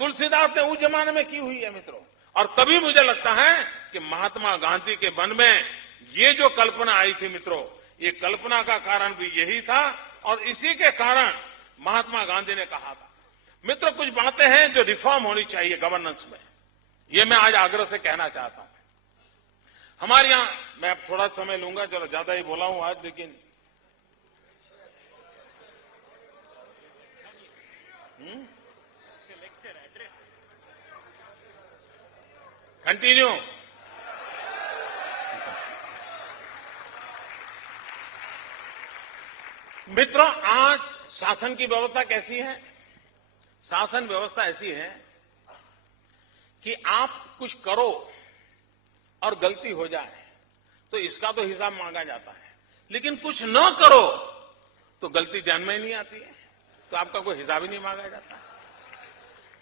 तुलसीदास ने उस जमाने में की हुई है मित्रों। और तभी मुझे लगता है कि महात्मा गांधी के मन में ये जो कल्पना आई थी मित्रों, ये कल्पना का कारण भी यही था, और इसी के कारण महात्मा गांधी ने कहा था। मित्रों, कुछ बातें हैं जो रिफॉर्म होनी चाहिए गवर्नेंस में, ये मैं आज आग्रह से कहना चाहता हूं। हमारे यहां, मैं अब थोड़ा समय लूंगा, चलो ज्यादा ही बोला हूं आज, लेकिन कंटिन्यू। मित्रों, आज शासन की व्यवस्था कैसी है। शासन व्यवस्था ऐसी है कि आप कुछ करो और गलती हो जाए तो इसका तो हिसाब मांगा जाता है, लेकिन कुछ न करो तो गलती ध्यान में ही नहीं आती है, तो आपका कोई हिसाब ही नहीं मांगा जाता।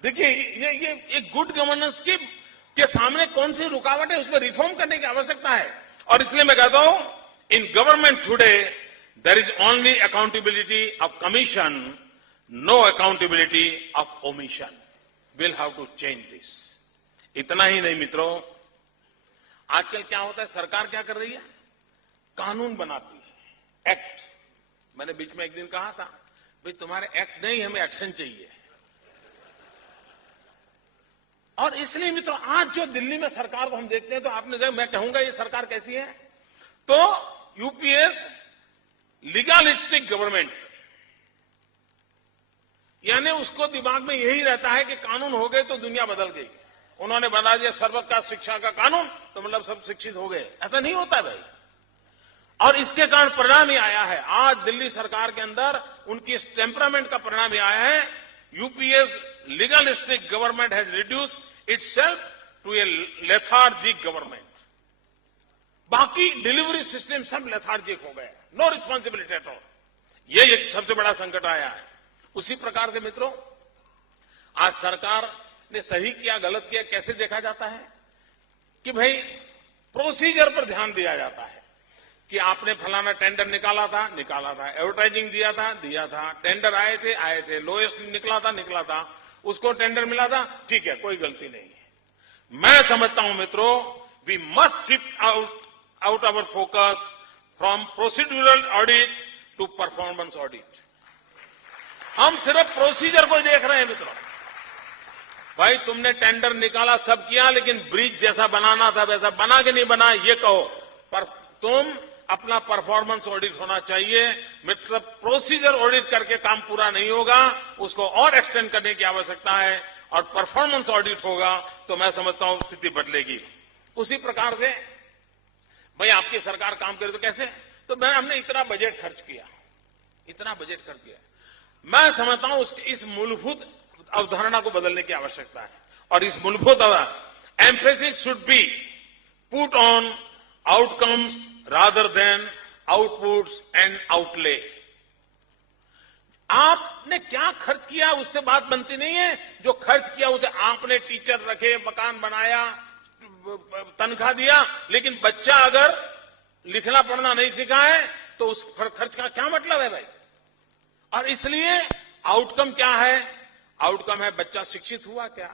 देखिए, ये गुड गवर्नेंस के सामने कौन सी रुकावट है, उसमें रिफॉर्म करने की आवश्यकता है। और इसलिए मैं कहता हूं, in government today there is only accountability of commission, no accountability of omission. Will have to change this. इतना ही नहीं मित्रों, आजकल क्या होता है, सरकार क्या कर रही है, कानून बनाती है, एक्ट। मैंने बीच में एक दिन कहा था, भाई तुम्हारे एक्ट नहीं, हमें एक्शन चाहिए। और इसलिए मित्रों, आज जो दिल्ली में सरकार को हम देखते हैं, तो आपने देखा, मैं कहूंगा ये सरकार कैसी है, तो यूपीएस लीगलिस्टिक गवर्नमेंट, यानी उसको दिमाग में यही रहता है कि कानून हो गए तो दुनिया बदल गई। उन्होंने बना दिया सर्वोच्च शिक्षा का कानून, तो मतलब सब शिक्षित हो गए। ऐसा नहीं होता भाई। और इसके कारण परिणाम ही आया है, आज दिल्ली सरकार के अंदर उनकी इस टेम्परामेंट का परिणाम ही आया है। UPA's legalistic government has reduced itself to a lethargic government. बाकी डिलीवरी सिस्टम सब लेथार्जिक हो गए, नो रिस्पॉन्सिबिलिटी एट ऑल। ये एक सबसे बड़ा संकट आया है। उसी प्रकार से मित्रों, आज सरकार ने सही किया गलत किया कैसे देखा जाता है कि भाई प्रोसीजर पर ध्यान दिया जाता है कि आपने फलाना टेंडर निकाला था, एडवर्टाइजिंग दिया था, टेंडर आए थे, लोएस्ट निकला था, उसको टेंडर मिला था, ठीक है, कोई गलती नहीं है। मैं समझता हूं मित्रों, we must shift out our focus from procedural audit to performance audit. हम सिर्फ प्रोसीजर को देख रहे हैं मित्रों। भाई तुमने टेंडर निकाला, सब किया, लेकिन ब्रिज जैसा बनाना था वैसा बना कि नहीं बना, ये कहो, पर तुम अपना परफॉर्मेंस ऑडिट होना चाहिए। मतलब प्रोसीजर ऑडिट करके काम पूरा नहीं होगा, उसको और एक्सटेंड करने की आवश्यकता है, और परफॉर्मेंस ऑडिट होगा तो मैं समझता हूं स्थिति बदलेगी। उसी प्रकार से भाई आपकी सरकार काम करे तो कैसे, तो हमने इतना बजट खर्च किया, मैं समझता हूं इस मूलभूत अवधारणा को बदलने की आवश्यकता है। और इस मूलभूत emphasis should be put on outcomes rather than outputs and outlay. आपने क्या खर्च किया उससे बात बनती नहीं है, जो खर्च किया उसे आपने टीचर रखे, मकान बनाया, तनख्वाह दिया, लेकिन बच्चा अगर लिखना पढ़ना नहीं सीखा है तो उस खर्च का क्या मतलब है भाई। और इसलिए आउटकम क्या है, आउटकम है बच्चा शिक्षित हुआ क्या,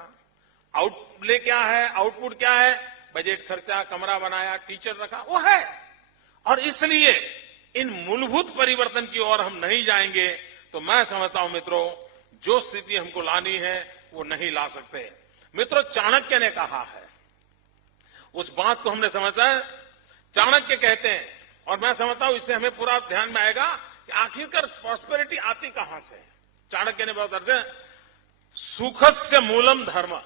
आउटले क्या है, आउटपुट क्या है, बजट खर्चा, कमरा बनाया, टीचर रखा, वो है। और इसलिए इन मूलभूत परिवर्तन की ओर हम नहीं जाएंगे तो मैं समझता हूं मित्रों, जो स्थिति हमको लानी है वो नहीं ला सकते। मित्रों, चाणक्य ने कहा है, उस बात को हमने समझा है। चाणक्य कहते हैं, और मैं समझता हूं इससे हमें पूरा ध्यान में आएगा कि आखिरकार प्रॉस्पेरिटी आती कहां से। चाणक्य ने बहुत अर्थ है, सुखस्य मूलम धर्म,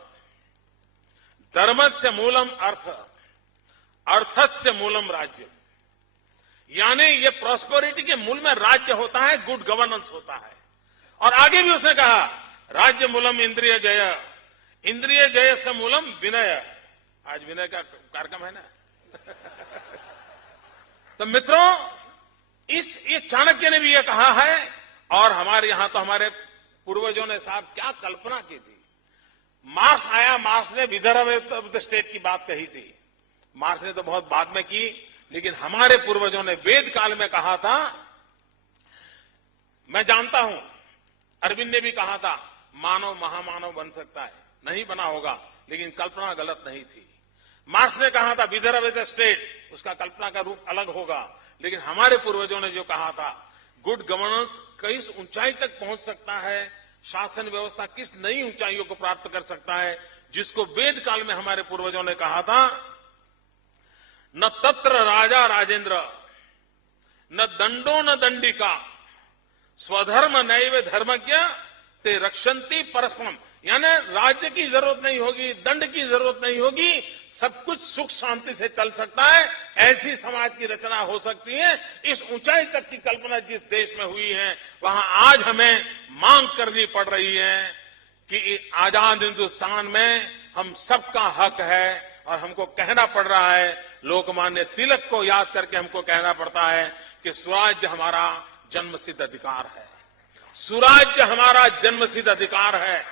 धर्मस्य मूलम अर्थ, अर्थस्य मूलम राज्य। यानी ये प्रॉस्पेरिटी के मूल में राज्य होता है, गुड गवर्नेंस होता है। और आगे भी उसने कहा, राज्य मूलम इंद्रिय जय, इंद्रिय जय से मूलम विनय। आज विनय का कार्यक्रम है ना। तो मित्रों, ये चाणक्य ने भी ये कहा है, और हमारे यहां तो हमारे पूर्वजों ने साहब क्या कल्पना की थी। मार्क्स आया, मार्क्स ने विदर्भ ऑफ द स्टेट की बात कही थी। मार्क्स ने तो बहुत बाद में की, लेकिन हमारे पूर्वजों ने वेद काल में कहा था। मैं जानता हूं अरविंद ने भी कहा था, मानव महामानव बन सकता है, नहीं बना होगा, लेकिन कल्पना गलत नहीं थी। मार्क्स ने कहा था विदर्भ ऑफ द स्टेट, उसका कल्पना का रूप अलग होगा, लेकिन हमारे पूर्वजों ने जो कहा था, गुड गवर्नेंस किस ऊंचाई तक पहुंच सकता है, शासन व्यवस्था किस नई ऊंचाइयों को प्राप्त कर सकता है, जिसको वेद काल में हमारे पूर्वजों ने कहा था, न तत्र राजा राजेंद्र, न दंडो न दंडिका, स्वधर्म नैव धर्मज्ञ ते रक्षन्ति परस्परम। यानी राज्य की जरूरत नहीं होगी, दंड की जरूरत नहीं होगी, सब कुछ सुख शांति से चल सकता है, ऐसी समाज की रचना हो सकती है। इस ऊंचाई तक की कल्पना जिस देश में हुई है, वहां आज हमें मांग करनी पड़ रही है कि आजाद हिंदुस्तान में हम सबका हक है। और हमको कहना पड़ रहा है, लोकमान्य तिलक को याद करके हमको कहना पड़ता है कि स्वराज्य हमारा जन्मसिद्ध अधिकार है, सुराज्य हमारा जन्मसिद्ध अधिकार है।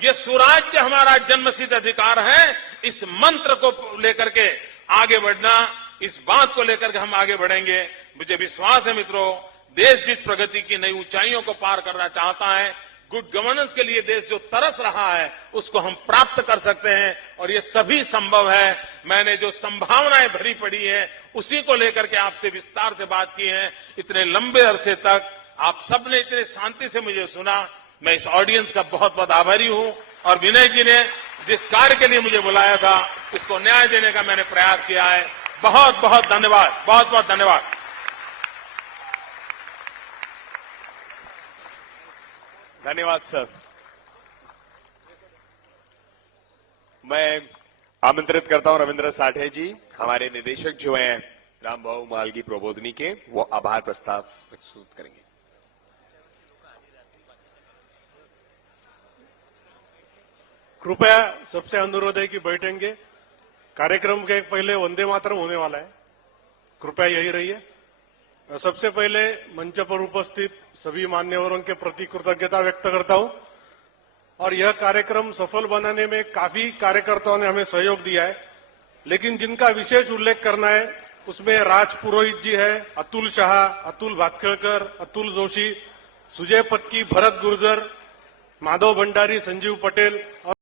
ये सुराज्य हमारा जन्मसिद्ध अधिकार है। इस मंत्र को लेकर के आगे बढ़ना, इस बात को लेकर के हम आगे बढ़ेंगे। मुझे विश्वास है मित्रों, देश जिस प्रगति की नई ऊंचाइयों को पार करना चाहता है, गुड गवर्नेंस के लिए देश जो तरस रहा है, उसको हम प्राप्त कर सकते हैं, और ये सभी संभव है। मैंने जो संभावनाएं भरी पड़ी है, उसी को लेकर के आपसे विस्तार से बात की है। इतने लंबे अरसे तक आप सबने इतने शांति से मुझे सुना, मैं इस ऑडियंस का बहुत बहुत आभारी हूं। और विनय जी ने जिस कार्य के लिए मुझे बुलाया था, उसको न्याय देने का मैंने प्रयास किया है। बहुत बहुत धन्यवाद, बहुत बहुत धन्यवाद। धन्यवाद सर। मैं आमंत्रित करता हूं रविंद्र साठे जी, हमारे निदेशक जो हैं रामबाबू मालगी प्रबोधनी के, वो आभार प्रस्ताव प्रस्तुत करेंगे। कृपया सबसे अनुरोध है कि बैठेंगे। कार्यक्रम के पहले वंदे मातरम होने वाला है, कृपया यही रहिए। सबसे पहले मंच पर उपस्थित सभी मान्यवरों के प्रति कृतज्ञता व्यक्त करता हूं। और यह कार्यक्रम सफल बनाने में काफी कार्यकर्ताओं ने हमें सहयोग दिया है, लेकिन जिनका विशेष उल्लेख करना है उसमें राज पुरोहित जी है, अतुल शाह, अतुल भातखेड़कर, अतुल जोशी, सुजय पत्की, भरत गुर्जर, माधव भंडारी, संजीव पटेल और